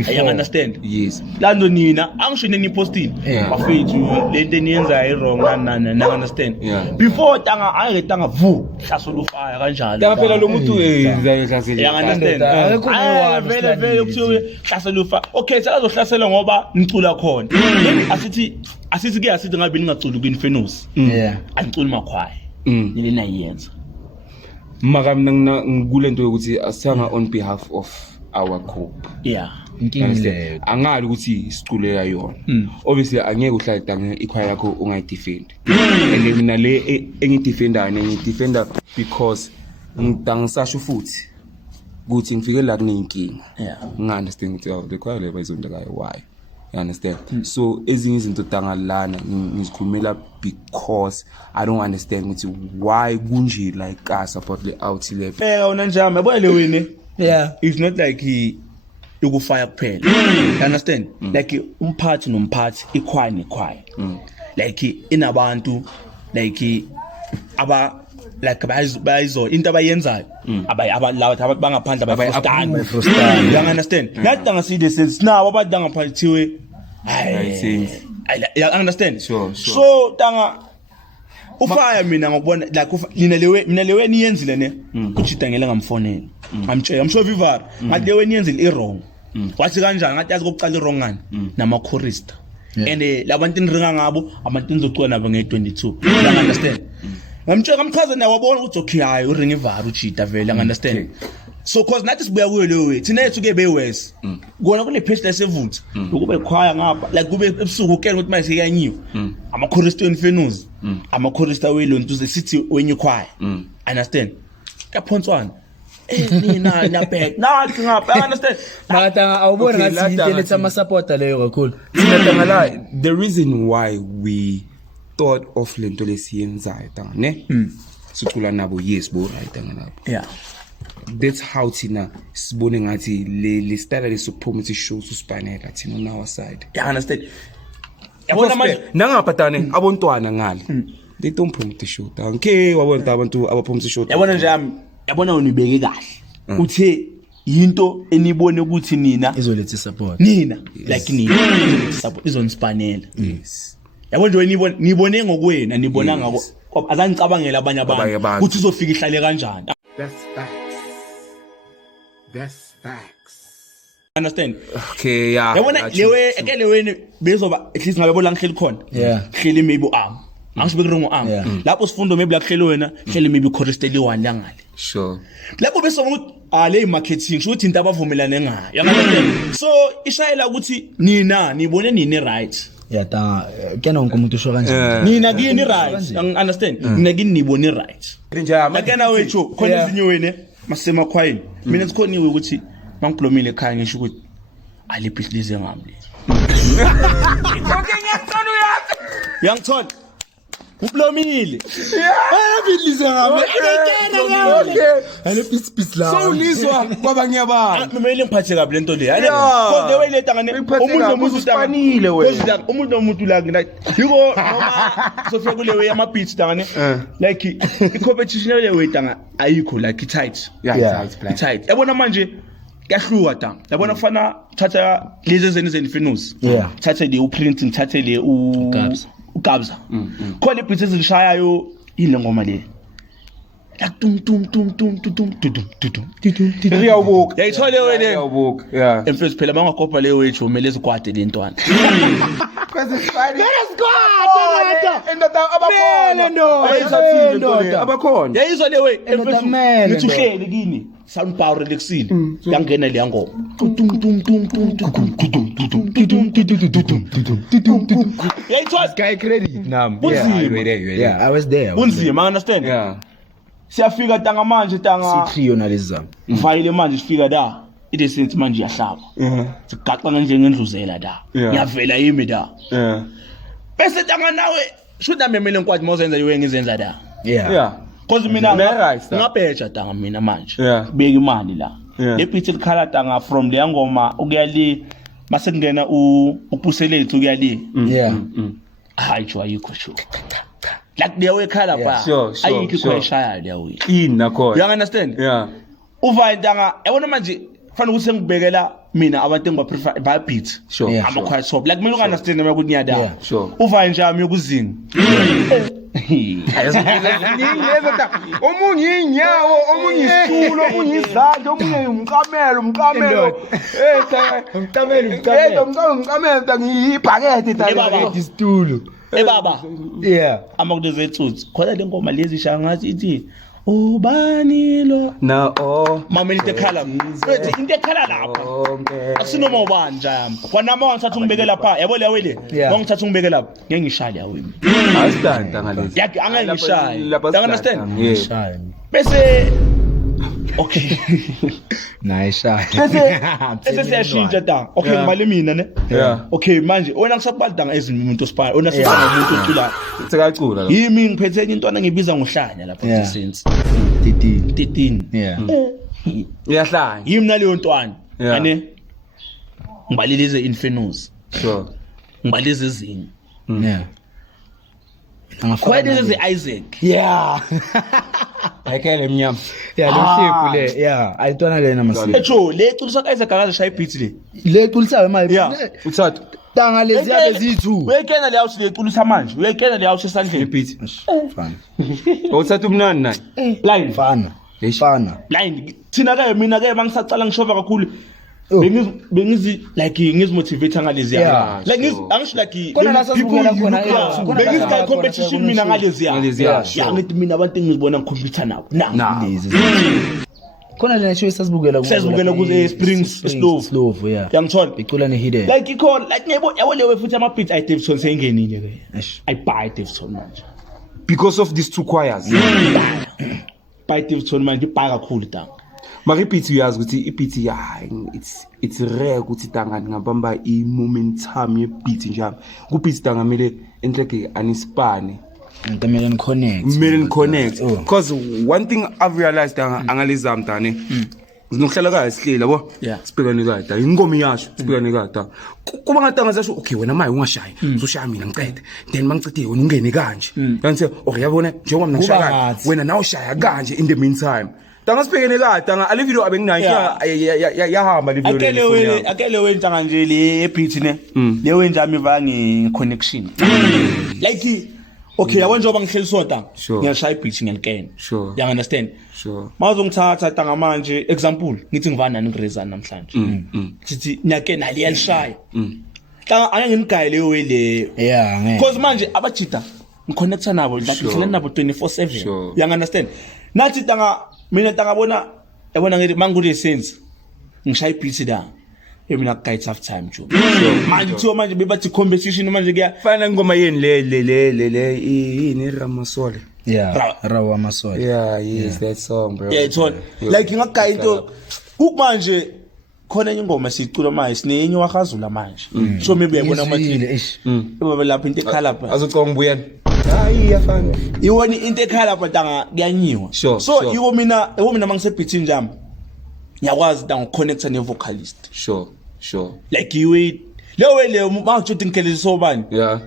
I understand yes lando nina angisho nini postini bafethu lento eniyenzayo wrong na understand before tanga ayeke tanga vu hlasela ufaya kanjalo tanga phela lo muntu hlasela understand vele kuthiwe hlasela ufaya okay selazohlasela ngoba nicula khona asithi ke asithi ngabe ningaculi ku-Infernos angiculi makhwaya nile nayenza maka mina ngikule nto yokuthi asanga on behalf of our group inkingi angali ukuthi siculela yona obviously angeke uhlale tanga ikhwaya yakho ungayidefend and mina le engidefenda because ngitangisasho futhi ukuthi ngifike la kunenkinga nginga-understand ukuthi the choir le bayizondakayo why you understand so ezinye izinto tangalana ngizikhulumela because I don't understand ukuthi why kunje like us about the out level wona njama yabo le wini it's not like ukufaya kuphela you understand like umphathi nomphathi ikhwaya nekhwaya like inabantu like aba like bayizo into abayenzayo abantu bangaphandle abayifrustana you understand that angaside sinawo abantu angaphathiwe you understand sure so tanga ufaya mina ngokubona like mina lewe niyenzile ne uchida ngele ngamfonela ngamtshela ngamsho Vivar ngathi lewe niyenzile i-wrong wathi kanjani ngathi yazi kokuqala i-wrong ngani nama chorista and labantu niringa ngabo abantu nizocuka nabo nge22 you understand ngamtshela ngamchaza naye wabona ukuthi okay hayi uring iVar uchida vele you understand so cause nathi sibuya kuyo leyo way thina yethu ke bewes kona kule page lesevutha ukube ekhwaya ngapha like kube ebusuku ukela ukuthi manje siyanyiwa ama chorista infernals ama chorista welonto sithi when you choir understand kaphonswana nina nabek nathi ngapha understand Nakatanga awubona ngathi into letha ama supporter leyo kakhulu. The reason why we thought of lento lesiyenzayo tanga ne sicula nabo yes bo right tanga nabo yeah that's how thina sibone ngathi le style lesokuphuma show suspanela thina on our side you understand yabona manje nangaphatane abontwana ngale they don't promote the show tanga wabona abantu abapromote show yabona nje yabona unibeke kahle uthe into enibone ukuthi nina Izoletha support. nina like nina support izonispanela yes yabo nje nibone ngokwena nibona ngako azangicabangela abanye abantu ukuthi uzofika ihlale kanjani That's facts. understand okay yeah yabona lewe bezoba at least ngabe bola ngihleli khona hleli maybe arm angisho bekirongo arm lapho sifundo maybe la kuhleli wena hleli maybe choristeli 1 langale sure lapho bese ukuthi le marketing sho ukuthi into abavumelane ngayo yangana so ishayela ukuthi nina nibone nini right Tanga kena wonke umuntu usho kanjani. nina kini right understand nina kini nibone right akena wethu khona ezinye wena masemakhwayini mina sikhoniwe ukuthi mangiblomile ekhaya ngisho ukuthi alibhizize ngami yangithola ublomile Ayabidlize ngami. Alebhis la. so ulizwa kwabanye abantu kumele ngiphathe kabi lento le kodwa leweleta ngane umuntu usifanile wena umuntu nomuntu la yiko noma sofika kule way ama beats dangane like i-competition le way danga ayikho like i-tight i-tight yabona manje kuyahluka danga yabona kufana thatha lezi zeni finals thatha le uprinting thatha le uGabza khona beats ezishayayo ile ngoma le tum tum tum tum tum tum riyawubuka yayithole wena riyawubuka yeah emfethu phela bangakopa leyo wethu umele izigwade le ntwana abakhona yayizwa le way emfethu nithi uhleli kini sound power lekusini yangena le ngoma tum tum tum tum yayithole Guy credit nami. yeah I was there. unzima understand yeah siyafika tanga manje tanga Trio nalezi zami. mfayile manje sifika da it sense manje yahlaba sigaxa kanje ngendluzela da ngiyavela yimi da bese tanga nawe shoda memele nkwadi mozenza yiwe ngizenza da Yeah. cause mina ngabheja tanga mina manje beka imali la le beat likhala tanga from le ngoma ukuya le mase kungena upuselethu ukuya le hayi jo ayikho sho like the way khala pa ayikho kweshaya le way ina khona you understand yeah uva intanga yabona manje kufanele ukuthi ngibekela mina abantu engibaprefer ba beat ama quiet top like mina ungunderstand noma ukuthi nyada uva nje ami yokuzinga omunye inyawo omunye isitulo omunye izandla omunye umqamelo umqamelo ngiyibhakede Isitulo. baba amakudezethuthi khona le ngoma lezi shaya ngathi ithi ubani lo na mameli tekhala mfethu into ekhala lapha asinoma ubani njami kwanama wangithatha ungibeke lapha yabo le wele wangithatha ungibeke lapha ngeke ngishale yawo yimi asitanda ngalezi yake angeke ngishaya you understand Ngishaya. bese okay Nayishaya. bese siyashintsha tanga okay ngimali mina ne okay manje wena ngisabaldanga ezinye umuntu osipaya wena sesana umuntu ocula sekacula yimi ngiphethe intwana ngibiza ngohlanya lapha esense 13 iyahlanya yimi naleyo ntwana ane ngibalileze infernals sure ngibalileze izinga Yeah. Angafaka lezi Isaac ayikele emnyama Yeah, lo hliphu le. Yeah, ayitona lena masiko. Echo le culisa Isaac akaze shaya beat le. Le culisayo manje. Yeah. uthathu Tanga lezi yabe zithu. Uyayikena le house le culisa manje. Uyayikena le house esandleni. beat Fana. uthathu umnani naye Blind. Fana. Fana. Blind. Thina ke mina ke bangisacala ngishova kakhulu. Oh. Bengizi like ngizimotivate ngalezi Yeah, ya. Like angisho like Kona la sasibukela khona, kona bengizi la- ka competition mina ngalezi ya. sure. Ya ngithi mina abantu engizibona ngicomputer nabo. Lezi. Khona lena show sasibukela ku. Sasibukela ku Springs Stove. Stove, yeah. Yangithola. Icula ne hidden. Like ikhona like yabo lewe futhi ama beats ay Davidson seyingenile ke. Eish. I buy Davidson manje. because of these two choirs Buy Davidson manje buy kakhulu tanga. Maripiti uyazi ukuthi ibeat it's rare ukuthi tangani ngabamba i-momentum ye-beat njalo ku-beat tangamele enhleke anispane Ntamele connect. kumele connect Oh. because one thing I've realized analizami tane nginokuhlala kahle sihleli yabo Yeah. sibhekane kahle ingoma iyasho sibhekane kahle kuba ngatanga zasho okay wena maye ungashaya uzoshaya mina ngicede then mangicede wena ungene kanje kanti okay yabona njengoba mina ngishaya ngathi. wena nawe ushaya kanje in the meantime tanga sibhekene kahle tanga ale video abenginayo yahamba le video Akele wena kanje le beat ne. Le wena amiva ngeconnection. Like okay yabona njengoba ngihleliswa tanga. Sure. Ngiyashaya beat ngelikene. Sure. You understand? Sure. Mawuzongithatha tanga manje example ngithi ngivana nani ngirezana namhlanje. Sithi nyake nali yalishaya. Tanga ake nginigaye leyo way le. Yeah, ngeke. Because manje abajita ngiconnecta nabo like ngihlala nabo 24/7. Sure. You understand? Nathi tanga mina tanga bona yabona ngithi mangule sense ngishaya beat la. Mina kugayi tough time jo. Manje kuthiwa manje bebathi competition manje kuya fana ngoma yeni le yini Ramasole Yeah, rawa masoya. yes that song bro yeah it's all like ngakayi into kumanje khona enye ingoma sicula manje sinenye wakhazula manje so maybe yabona Ngizwile, amathi eish. eba lapha into ekhala lapha azocanga ubuyena hayi yafana iwona into ekhala lapha tanga kuyanyiwa Sure, so sure. yiwo mina mangise beating njami ngiyakwazi tanga connecta ne vocalist sure like iwe lewe mawuthi ngikhelele sobani yeah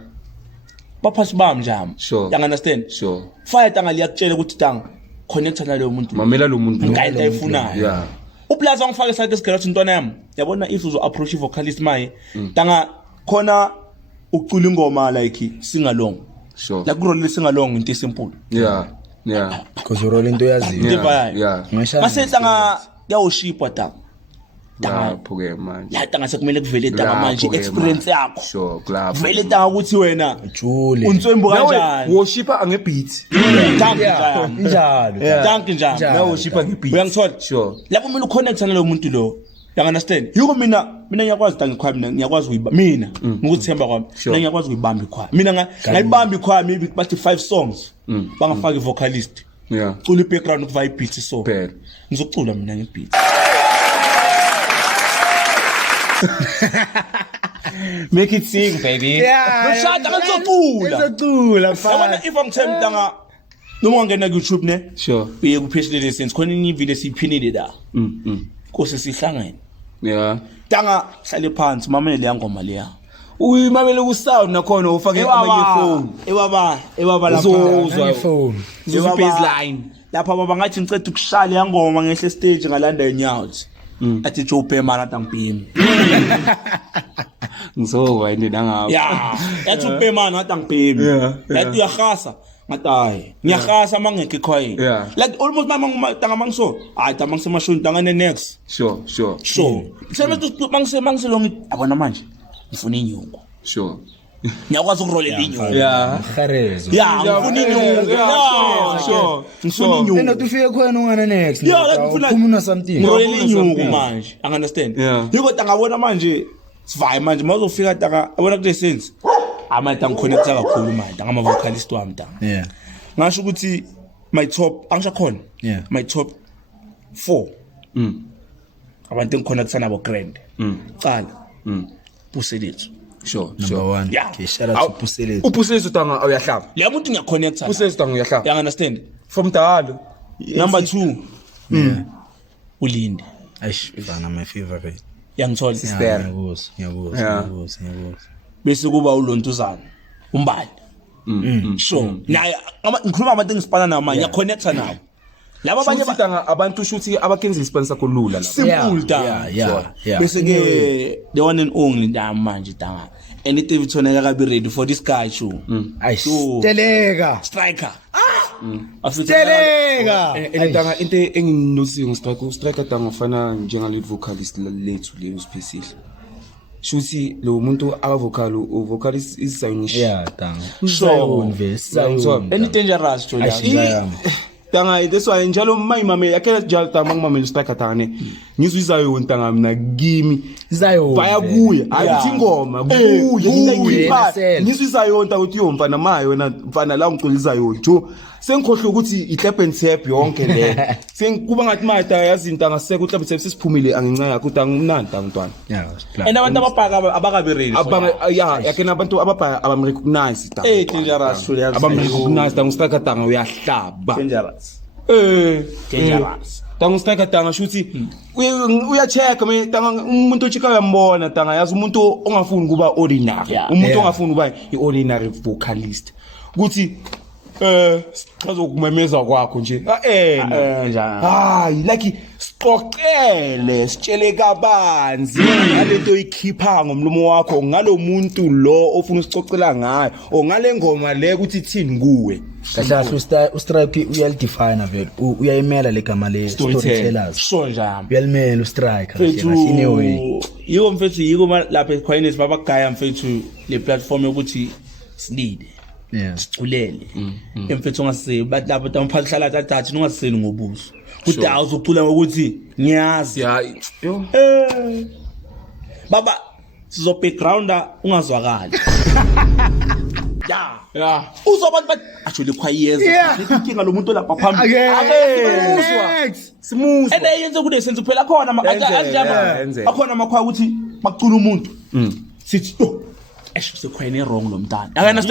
baphasi bami njami Sure. you understand sure fire tanga liyakutshela ukuthi tanga connecta naloyo muntu mamela lo muntu ngayinto ayifunayo yeah uplaza ngifake sakhe isikhathi intwana yami yabona if uzo approach vocalist maye tanga khona ucula ingoma like singalong sure like urole singalong into simple yeah Because you roll into yazi. Into yayo. yeah mase tanga yawushipwa tanga lapho-ke manje la tanga sekumele kuvele tanga manje Lapho-ke experience manje. yakho sure kulapho vele tanga ukuthi wena Jule. untswembu nawe kanjani worshipa angebeat thank Yeah, you njalo. thank you njalo Njalo. nawe worshipa ngebeat uyangithola sure lapho kumele uconnect nalo muntu lo you understand yiko mina ngiyakwazi tanga ikhwaya mina ngiyakwazi uyiba mina ngokuthemba kwami mina ngiyakwazi uyibamba ikhwaya mina ngayibamba ikhwaya maybe bathi 5 songs bangafaka i-vocalist yeah cula i-background ukuva i-beat so Phela. ngizocula mina nge-beat make it sing baby ngishada ngizocula Ngizocula yabona mfana. if angithembi tanga noma ungena ku-YouTube ne sure uye ku-Passionate Essence khona enye ivile siyiphinile la kose sihlangene yeah tanga hlale phansi mamele leya ngoma leya uyimamele ku-sound nakhona ufake ama-earphone ewaba lapha uzozwa Phone. uzwa i-baseline lapha baba ngathi ngicela ukushala yangoma ngehle stage ngalanda inyawo athi Joe Perman atangipimi ngizokwa into nangapha ya yathi uPerman atangipimi Yeah. yathi uyahasa ngathi hayi ngiyahasa mangekho ekhwayini Yeah. like almost mama tanga mangiso hayi tanga mangisemashoni tanga next sure so sebethi mangiselongi abona manje ngifuna inyungu sure ngiyakwazi ukurolela inyungu yeah Kharezo. ya ngifuna inyungu Yeah, sure. ngifuna Ena inyungu tufike khona ungana next. Yeah, like ngifuna Uphumuna something. ngirolela inyungu manje understand Yeah. yiko tangabona manje sivaye manje mawuzofika tanga abona kule sense amanje angiconnecta kakhulu manje ngama vocalist wami tanga Yeah. ngasho ukuthi my top angisha khona Yeah. my top 4 abantu engiconnecta nabo grand qala Puselethu sure Number 1. Yeah. Okay, shout out to Puselethu. upuselethu tanga uyahlaba leya muntu ngiyaconnecta upuselethu tanga uyahlaba you understand from dalo number 2 Ulindi Aish, bana my favorite. yangithola Sister. Ngiyabuza. bese kuba uLontuzana umbali sure naye ngikhuluma abantu engisipana nabo manje ngiyaconnecta nabo laba abanye Shuthi tanga abantu shuthi abakenzile sponsor kulula la. simple tanga yeah. bese ke the one and only tanga manje tanga anything ithoneka kabi ready for this guy show So, Teleka. striker Teleka. Tanga into enginosile striker tanga ufana njenga lead vocalist lethu le uSiphisile. Shuthi lo muntu vocalist is sayingisho. Yeah, tanga. So, Any any dangerous to Tanga that's why njalo mayimame yakhe njalo tanga ngimamela striker tanga ngizwizayo ntanga mina kimi Zayo. baya kuye ayithi ingoma kuye ngiyikhipha Yena ngizwizayo ntanga uthi yo mfana mayo wena mfana la ngicolizayo jo sengikhohle ukuthi iclap and tap yonke le sengikuba ngathi mata yazi ntanga seke uclap and tap sesiphumile angincane yakho tanga umnandi tanga mntwana and abantu ababhaka abakabi ready abanga yakhe nabantu ababhaya abamrecognize tanga dangerous to abamrecognize tanga striker tanga uyahlaba dangerous tanga ustrika tanga shuthi uyacheka me tanga umuntu ochika uyambona tanga yazi umuntu ongafuni kuba ordinary umuntu ongafuni kuba iordinary vocalist ukuthi chazokumemeza kwakho nje hayi like siqoqele sitshele kabanzi ngalento ikhipha ngomlomo wakho ngalomuntu lo ofuna usicocela ngayo ongale ngoma le ukuthi ithini kuwe kahle ustrike uyalidefine vele uyayimela legama le storytellers so njalo uyalimela ustrike in a way yiko mfethu yiko lapha ekhwayini babagaya mfethu le platform ukuthi silide siculele emfethu ongase bathi lapho tamphahlala thathathi ungaseni ngobuso kuthi awuzophula ukuthi ngiyazi yo baba sizo backgrounder ungazwakali ya uzobantu bathi actually khwayeza inkinga lo muntu lapha phambili smooth and yenze kude senze phela khona akhona amakhwa ukuthi bacula umuntu sithi sekhwene wrong lo mntana yakhe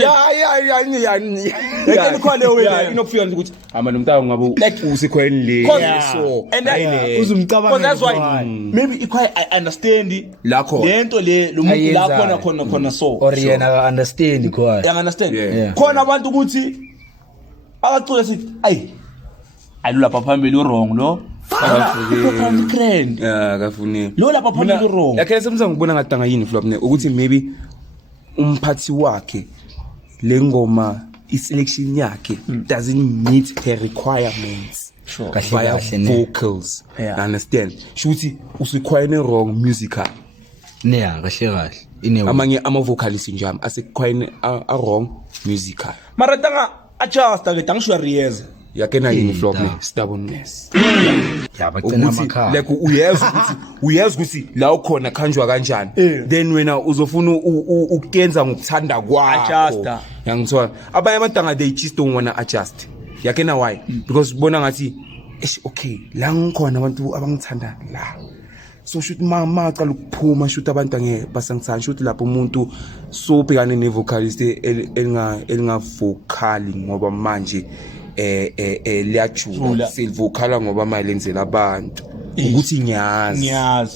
likhona wena inokufika nje ukuthi ama lo mntana ngabe usikhwene le so and uzumcabanga that's why maybe ikhaya I understand la khona lento le lo muntu la khona so or yena understand khona you understand khona abantu ukuthi akacula sithi alu lapha phambili wrong lo kafune lo lapha phambili wrong yakhe semza ngibona ngadanga yini flop ne ukuthi maybe umphathi wakhe lengoma iselection yakhe doesn't meet her requirements via vocals understand shuthi usikhwayene wrong musical kahle inewe amanye ama vocalist njami asekhwayene a wrong musical mara tanga adjust ke tangisho riyeza yakhe na yini flop ne stubbornness yabacena amakhala like uyazi ukuthi la ukhona khanjwa kanjani then wena uzofuna ukukenza ngokuthanda kwakho yangithola abanye abantanga they just don't wanna adjust yakhe na why because bona ngathi okay la ngikhona abantu abangithanda la so shoot mama aqala ukuphuma shoot abantu angeke basangithanda shoot lapho umuntu so bhekane ne vocalist elinga vocali ngoba manje liyajula silivokala ngoba manje lenzela abantu ukuthi ngiyazi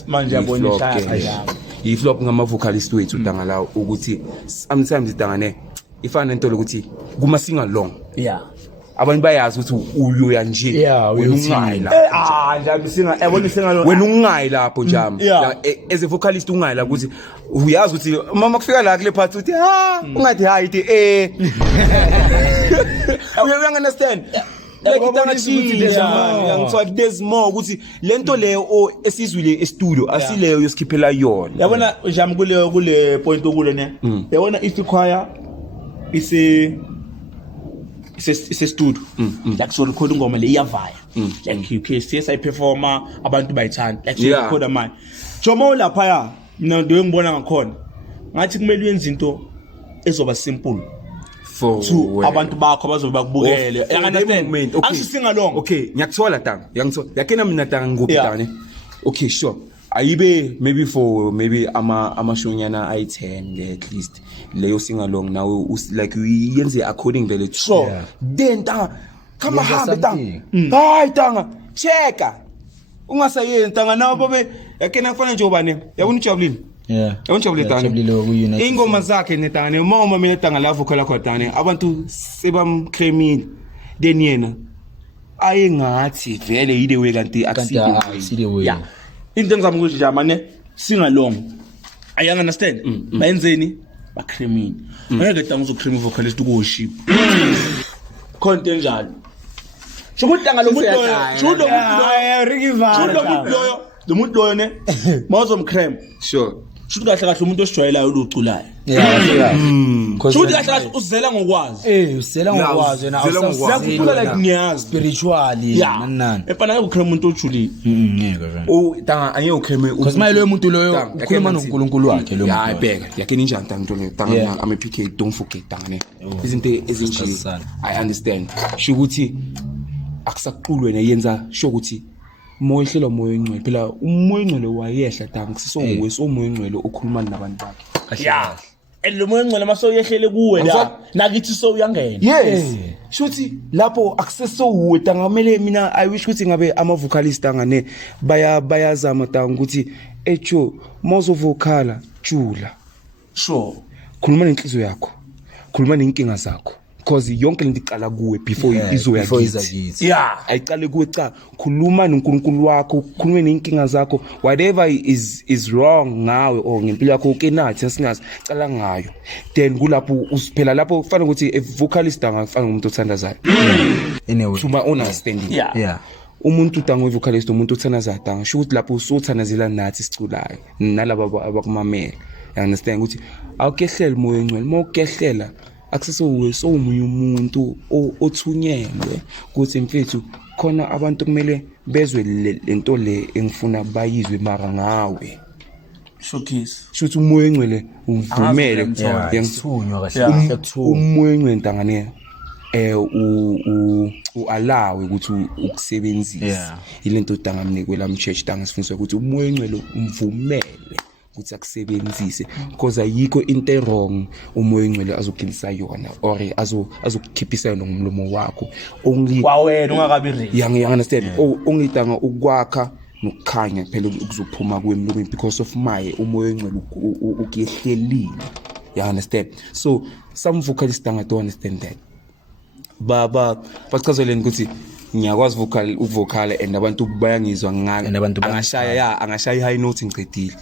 manje yabona ihlaya iflop ngama vocalist wethu danga la ukuthi sometimes dangane ifana nento lokuthi kuma singa long abantu bayazi ukuthi uyoya nje wena ungayi lapho njalo singa yabona singa lo wena ungayi lapho njami as a vocalist ungayi la ukuthi uyazi ukuthi mama kufika la kule part uthi ungathi hayi ithi you understand like ukuthi ngiyangithola there's more ukuthi lento leyo esizwile e-studio asileyo yosikhiphela yona yabona njami kule point okulo ne yabona if choir is studio like so record ngoma le iyavaya like UKCS I performer abantu bayithanda like so record manje Jomo lapha ya mina ndo ngibona ngakhona ngathi kumele uyenze into ezoba simple to abantu bakho bazobe bakubukele understand angisinga long okay ngiyakuthola tanga ngiyangithola yakena mina tanga ngophi tanga okay sure ayibe maybe for maybe ama shonyana i10 at least leyo singa long now like uyenze according vele to then tanga kama hambe tanga hayi tanga cheka ungasayenza tanga nawo babe yakena kufana nje ubane yabona ujabulile yabona tanga ingoma zakhe netanga uma mina tanga la vocal khona tanga abantu sebamclaimile then yena ayengathi vele yile way kanti akusile way. Yeah. Into engizama ukuthi nje manje singalong. I understand. Bayenzeni? Ba creaming. Ngeke danga uzocream vocalist ukuship. Content njalo. Shokuthi lo muntu loyo. Lo muntu loyo ne mawuzomcream. Sure. Shuthi kahle kahle umuntu osijwayelayo uluculayo. Yeah. Shuthi kahle kahle uzela ngokwazi. Usela ngokwazi wena Uyakucula like niyazi spiritually nani. Efana ukucream umuntu ojulile. Ngeke vele. Tanga angeke ucream because manje lo muntu loyo ukhuluma noNkulunkulu wakhe lo muntu. Yeah, bheka. Yakeni njani tanga lo tanga I'm a PK don't forget tanga ne. Izinto ezinje I understand. Shukuthi akusaqulwe neyenza sho ukuthi moya ehlelwa moya engcwele phela umoya engcwele wayehla tanga sisonguwe somoya engcwele okhuluma nabantu bakhe. Yeah. Lo moya engcwele masoyehlele kuwe la nakithi so uyangena. Yes. Shuthi lapho akusesowe tanga kumele mina I wish ukuthi ngabe ama vocalist tanga ne bayazama tanga ukuthi echo mozo vocala jula. Sure. Khuluma nenhliziyo yakho. Khuluma nenkinga zakho. Because yonke lento iqala kuwe before izoya kithi. Yeah, ayiqale kuwe cha khuluma noNkulunkulu wakho, khulume nenkinga zakho, whatever is wrong ngawe or ngempilo yakho ukenathi asingazi cala ngayo. Then kulapho usiphela lapho kufanele ukuthi a vocalist angafana umuntu othandazayo. Anyway, to my understanding. Yeah. Umuntu tanga vocalist umuntu othandazayo tanga sho ukuthi lapho usothandazela nathi siculayo nalabo abakumamela. You understand ukuthi awukehlele moya engcwele mawukehlela akusesowuwe somunye umuntu othunyelwe ukuthi mfethu khona abantu kumele bezwe lento le engifuna bayizwe mara ngawe showcase shuthi umoya engcwele umvumele ngithunywa kahle umoya engcwele ntangane ualawe ukuthi ukusebenzisa ilento tanga mnikwe la church tanga sifundiswa ukuthi umoya engcwele umvumele ukuthi akusebenzise because ayikho into wrong umoya engcwele azokhilisa yona or azokukhiphisa yona ngomlomo wakho only kwawena ungakabi ready. You understand? Only tanga ukwakha nokukhanya phela ukuzophuma kwemlomeni because of my umoya engcwele ukehlelile. You understand? So some vocalists don't understand that. Bachazoleni ukuthi ngiyakwazi vocal and abantu bayangizwa ngaka angashaya high note ngicedile.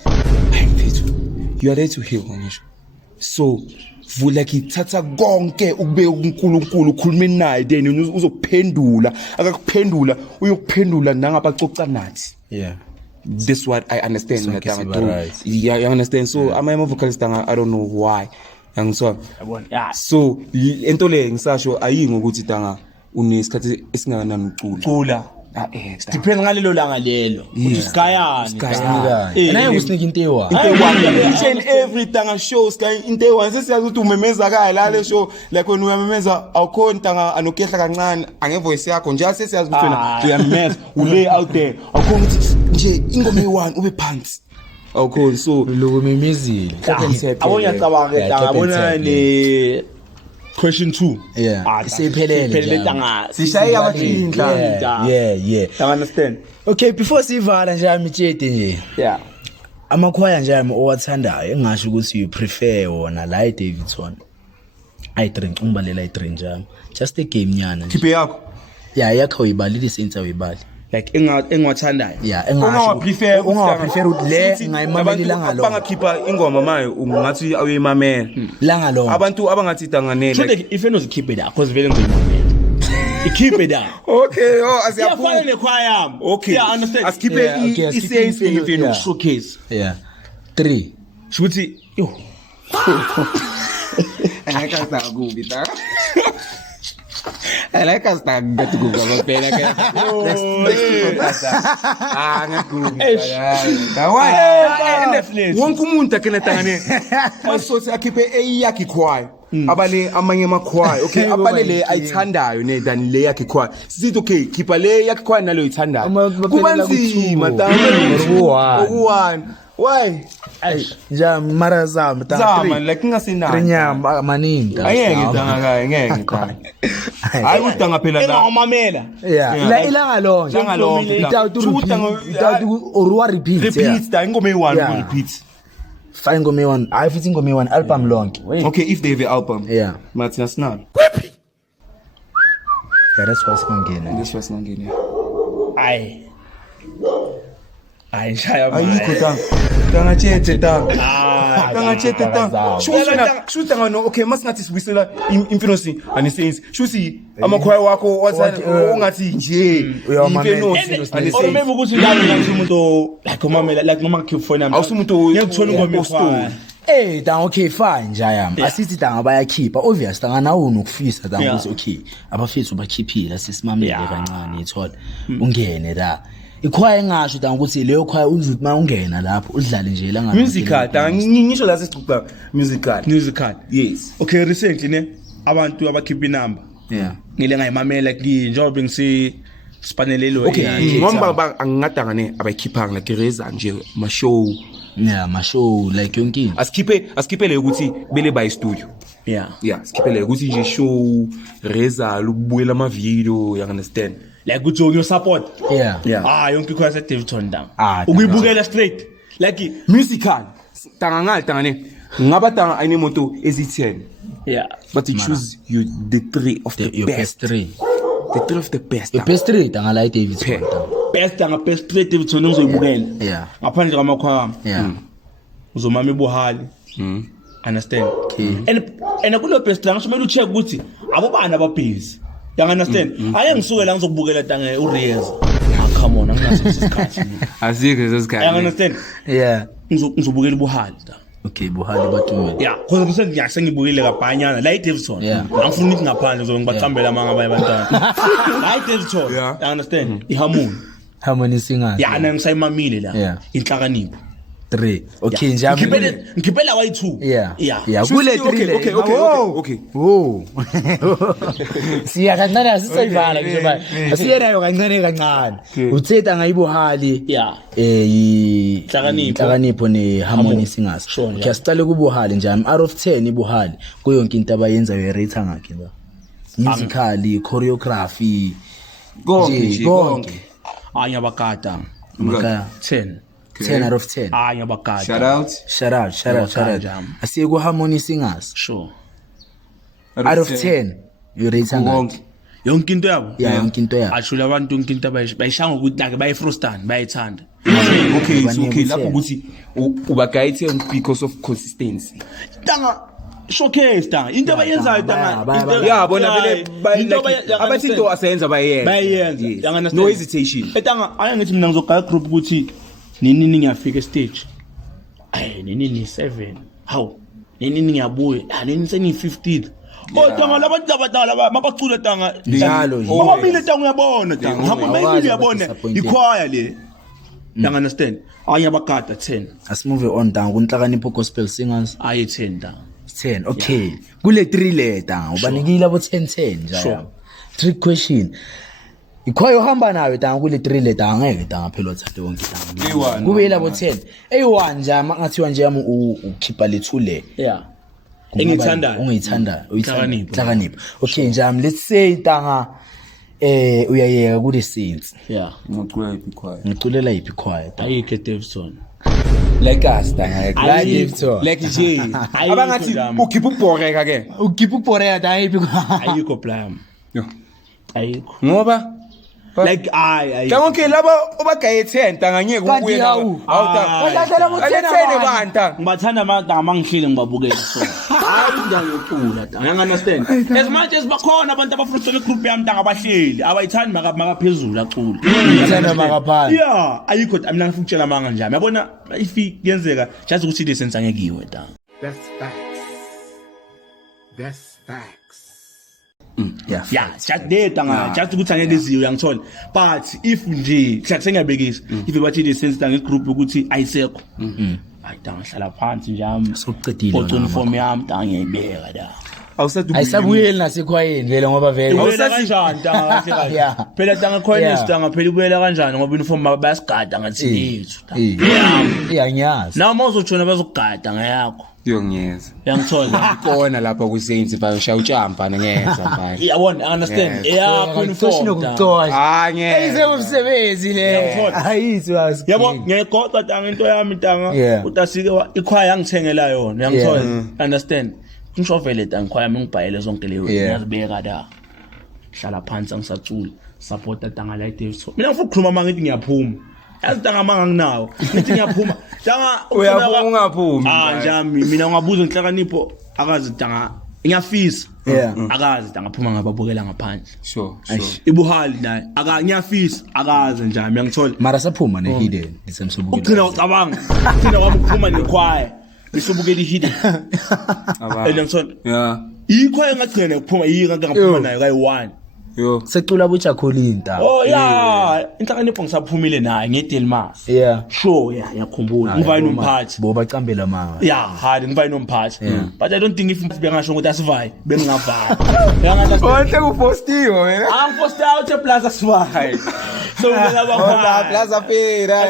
You are there to heal ngisho. So vula kithatha konke ukube uNkulunkulu ukhulume naye then uzokuphendula akakuphendula uyokuphendula nangabacoca nathi. Yeah. This what I understand So that right. Yeah, you understand. So I'm a vocalist I don't know why. Yangizwa. Yeah. So into le ngisasho ayingo ukuthi tanga unesikhathi esingakanani ucula. Depends ngalelo langa lelo. Ukuthi sigayani. Naye usinika intewa. Each and every tanga show sky intewa sesiyazi ukuthi umemeza kaya la le show like when uyamemeza awukho ntanga anokehla kancane angevoice yakho nje sesiyazi ukuthi wena uyamemeza ulay out there awukho ukuthi nje ingoma eyi1 ube phansi. Okay, so lokumemezile. Awonyacabanga ngabona le question 2. Yeah. Isiphelele tanga. sishaya abathindla. Yeah. You understand? Okay, before sivala nje amitshete nje. Yeah. Amakhwaya nje owathandayo engasho ukuthi you prefer wona la eDavidson. I3 umbalela I3 njalo. Just a game nyana nje. Keep yakho. Yeah, yakho uyibalile senza uyibali. Like engwathandayo. Yeah, engasho. Ungaprefer ukuthi le ngayimamela langa abangakhipha ingoma maye ungathi awuyimamela langa lo. abantu abangathi danganele. Should if you know keep it down because vele ngizoyimamela. Keep it down. Okay, Asiyafana nekhwaya yami. Okay. Yeah, understand. Askiphe i-sense in showcase. Yeah. 3. Shuthi yo. Angeka sakubi ta. Angeka sakubi kugoba phela ke. Ngakubi. Hayi. Wonke umuntu akenatangane. Masothi akhiphe eyakhe ikhwaya. Abale amanye amakhwaya. Okay, abale le ayithandayo ne than le yakhe ikhwaya. Sithi okay, khipha le yakhe ikhwaya nalo uyithandayo. Kubanzima tanga. Why? Ja mara zama Zama like ngingasinani. Trinyamba maningi. Angeke tanga ngeke. Hayi udanga phela la. Engawamamela. Yeah. La ilanga lonke. Ilanga lonke. Without or repeat. Repeat da ingoma eyi1 repeat. Fine ngoma eyi1. I fit ngoma eyi1 album lonke. Okay, if they have an album. Yeah. Martin Asnan. that's why singangena This was ngangeni. Hayi shaya Ayikho tanga chethe tanga. Ah, Tanga chethe tanga. Shuthi tanga no okay masingathi sibuyisela imfinosi anisense. Shuthi amakhwaya wakho wathi ungathi nje imfinosi anisense. Awumeme ukuthi ngani umuntu like umamela like noma ngikho phone nami. Awusumuntu ngiyakuthola ngomkhwa. tanga okay fine njayami asithi tanga bayakhipha obvious tanga nawo unokufisa tanga ukuthi okay abafethu bakhiphile sisimamele kancane ithola ungene la ikhwaya engasho tanga ukuthi leyo khwaya uzuthi mawungena lapho udlale nje la ngabe musical tanga ngisho la sicupha musical yes Okay, recently ne abantu abakhipha inamba ngile ngayimamela njengoba ngisi spanelelo okay ngoba angingadangane abayikhiphanga like reza nje ma-show mashow like yonke asikhiphe ukuthi bele by studio sikhiphele ukuthi nje show reza lokubuyela ama video you understand like ukuthi your support yonke ikhona se Davidson down ukuyibukela straight like musical tanga ne ngaba tanga ayimoto ezi10 but you choose you the three of the best three the three of the best the best three tanga la Davidson best three Davidson ngizoyibukela ngaphandle kwamakhwama uzomama ibuhali understand and kulo best tanga somele ucheck ukuthi abobani ababhizi you understand ake ngisuke la ngizokubukela tanga uReyes come on anginaso isikhathi azike lesikhathi you understand ngizobukela ibuhali okay buhali bathumele because ngisengiyase ngibukile kabhanyana la Davidson angifuni ukuthi ngaphandle ngizobacambela amanga abaye bantwana la Davidson you understand Harmony Singers na ngisayimamile la inhlakanipho 3 okay njami ngipela y2 kule 3 okay siya kancane asisayivala nje manje asiyenayo kancane uthetha ngayibuhali inhlakanipho ne Harmony Singers okay asicale kubuhali njami out of 10 ibuhali kuyonke into abayenzayo yerate ngakhe la musically choreography konke ayabakata 10 out of 10 ayabakata shout out asiye ku Harmony Singers sure out of 10 you rate ngakhe yonke into yabo yonke into yabo ashula abantu yonke into bayishanga ukuthi like bayifrostan bayithanda okay lapho ukuthi ubagayithe because of consistency tanga showcase tanga into abayenzayo tanga bona vele abathi into asenza bayenza no hesitation etanga aya ngithi mina ngizogaya group ukuthi nini ngiyafika stage nini 7 how nini ngiyabuya nini seni 15 tanga labantu abadala mabacula tanga njalo abamile tanga uyabona tanga hamba maybe uyabona ikhwaya le you understand ayabakata 10 asimove on tanga kunhlakanipho gospel singers 10 tanga 10 okay kule 3 leta ubanikile abo 10 njalo trick question ikhwayo hamba nawe tanga kule 3 leta angeke tanga phela uthathe wonke tanga kube labo 10 eyi1 nje mangathiwa nje yami ukhipha lethule ungiyithanda uyithlakanipho okay njami let's say tanga uyayeka kule saints ngiculela iphi ikhwaya ayike Davidson like us tanga like Davidson like nje abangathi ukhipha ukuboreka ke ukhipha ukuboreka tanga iphi ayiko plan ayiko ngoba like konke laba obagayethe tanga ngeke ubuye awuthathela banta ngibathanda amagama mangihlile ngibabukela so ngiyocula tanga you understand as much as bakhona abantu abafrustrate group yami tanga abahleli abayithandi makaphezulu acula ngithanda makaphansi ayikho mina ngifutshela manga njami yabona if kuyenzeka just ukuthi lisense angekiwe tanga that's facts just there tanga just ukuthi angeke iziyo uyangithola but if nje sengiyabekisa if bathi lisense tanga igroup ukuthi ayisekho tanga hlala phansi njami sokucedile uniform yami tanga ngiyibeka la ayisabuyeli nasekhwayeni vele ngoba vele ubuyela kanjani tanga phela tanga khwayeni tanga phela ubuyela kanjani ngoba uniform bayasigada ngathi yethu iyanyazi nawo mawuzotshona bazokugada ngayakho ngiyongiyeza yangithola kona lapha ku Saints bayosha utshamba ngiyeza manje yabona understand yakho uniform ngeke umsebenzi le ayithi yabo ngegoqa tanga into yami tanga utasike ikhwaya yangithengela yona yangithola understand ngisho vele tanga ikhwaya ngibhayele zonke leyo ngiyazibeka la hlala phansi angisaculi support tanga la Davis mina ngifuna ukukhuluma manje ngithi ngiyaphuma yazi tanga manga nginawo ngithi ngiyaphuma tanga uyaphuma ungaphumi njami mina ngabuza inhlakanipho akazi tanga ngiyafisa akazi tangaphuma ngababukela ngaphandle sure ibuhali naye ngiyafisa akaze njami uyangithola mara saphuma ne-hidden isemsobukela ugcina ucabanga thina kwami ukuphuma nekhwaya bisobukela i-hidden yeah ikhwaya ngagcina ukuphuma ngaphuma nayo kayi-1 yo secula bujakholinta inhlakanipho ngisaphumile naye ngedelmas sure yakhumbula ngivaye nomphathi bo bacambela ma hard ngivaye nomphathi but I don't think if bengasho ukuthi asivaye bengingavaya onhle kupostiwe angiposte out plus asivaye so plaza pera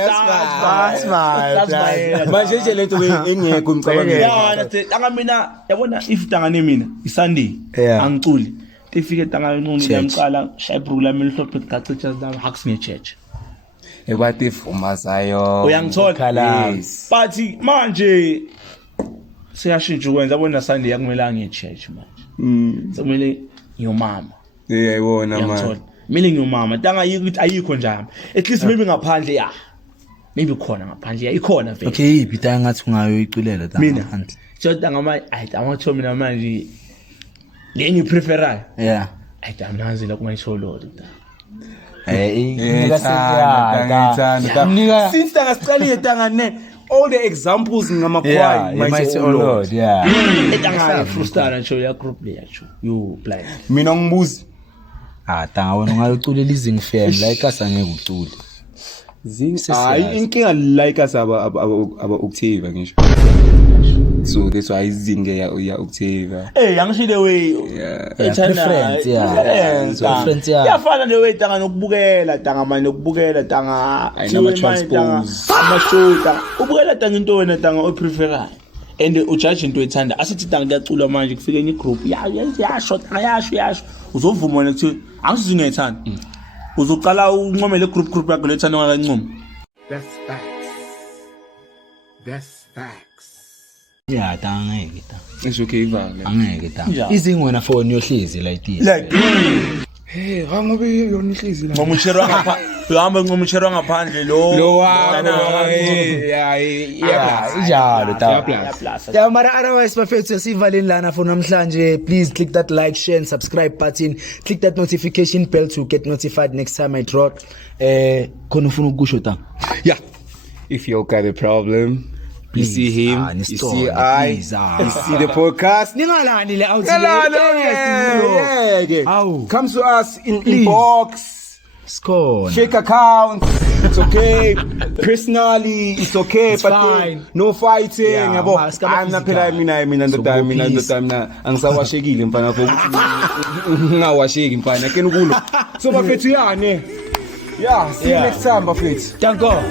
manje nje lento engekho ngicabanga tanga mina yabona if tanga mina iSunday angiculi tifike tanga nquni lamqala shayibrula melihlophe gacitsha zami hacks ngeChurch ekwathi umazayo uyangithola but manje siyashintsha ukwenza yabona Sunday yakumela ngeChurch manje sekumele ngiyomama yayibona manje mina ngiyomama tanga ukuthi ayikho njalo at least maybe ngaphandle maybe khona ngaphandle ikhona vele okay ibita ngathi ungayo iculela tanga ngaphandle so tanga manje awatho mina manje lenye preferayo ayidamnazi la kuma isolo since tanga sicalile tanga ne all the examples ngamakhwaya mighty lord etanga frustara ngisho ya group le yacho you blind mina ngibuza tanga wena ungayoculela izing fan like asangeke ucule hayi inkinga like asaba Octave ngisho so that's why izinge ya Octave yangishile way preference yafana le way tanga nokubukela tanga manje nokubukela tanga ayinama transpose amashoda ubukela tanga into wena tanga opreferayo and ujudge into ethanda asithi tanga kuyacula manje kufike enye group yasho tanga yasho uzovuma wena kuthi angisizingethanda uzoqala unqomele group yakho lethanda ngakancoma That's facts. tangeke it's okay vale angeke tanga izingwena phone yohlezi like ngobe yona ihlizi la ngomushero ngapha uhamba ngomushero ngaphandle lo ijalo ta mara otherwise bafethu sivaleni lana for namhlanje. Please click that like, share and subscribe button, click that notification bell to get notified next time I drop. Khona ufuna ukusho ta if you got a problem, please, you see him, you see you see the podcast. Ningalani le out here. Comes to us in inbox, score, fake accounts. It's okay. Personally, it's okay. It's but fine. No fighting. Yeah, I'm not mina ndo time na angisawashekile mfana for ngawasheki mfana kenu kulo. So bafethu yani. Yeah, see you next time bafethu. Danko.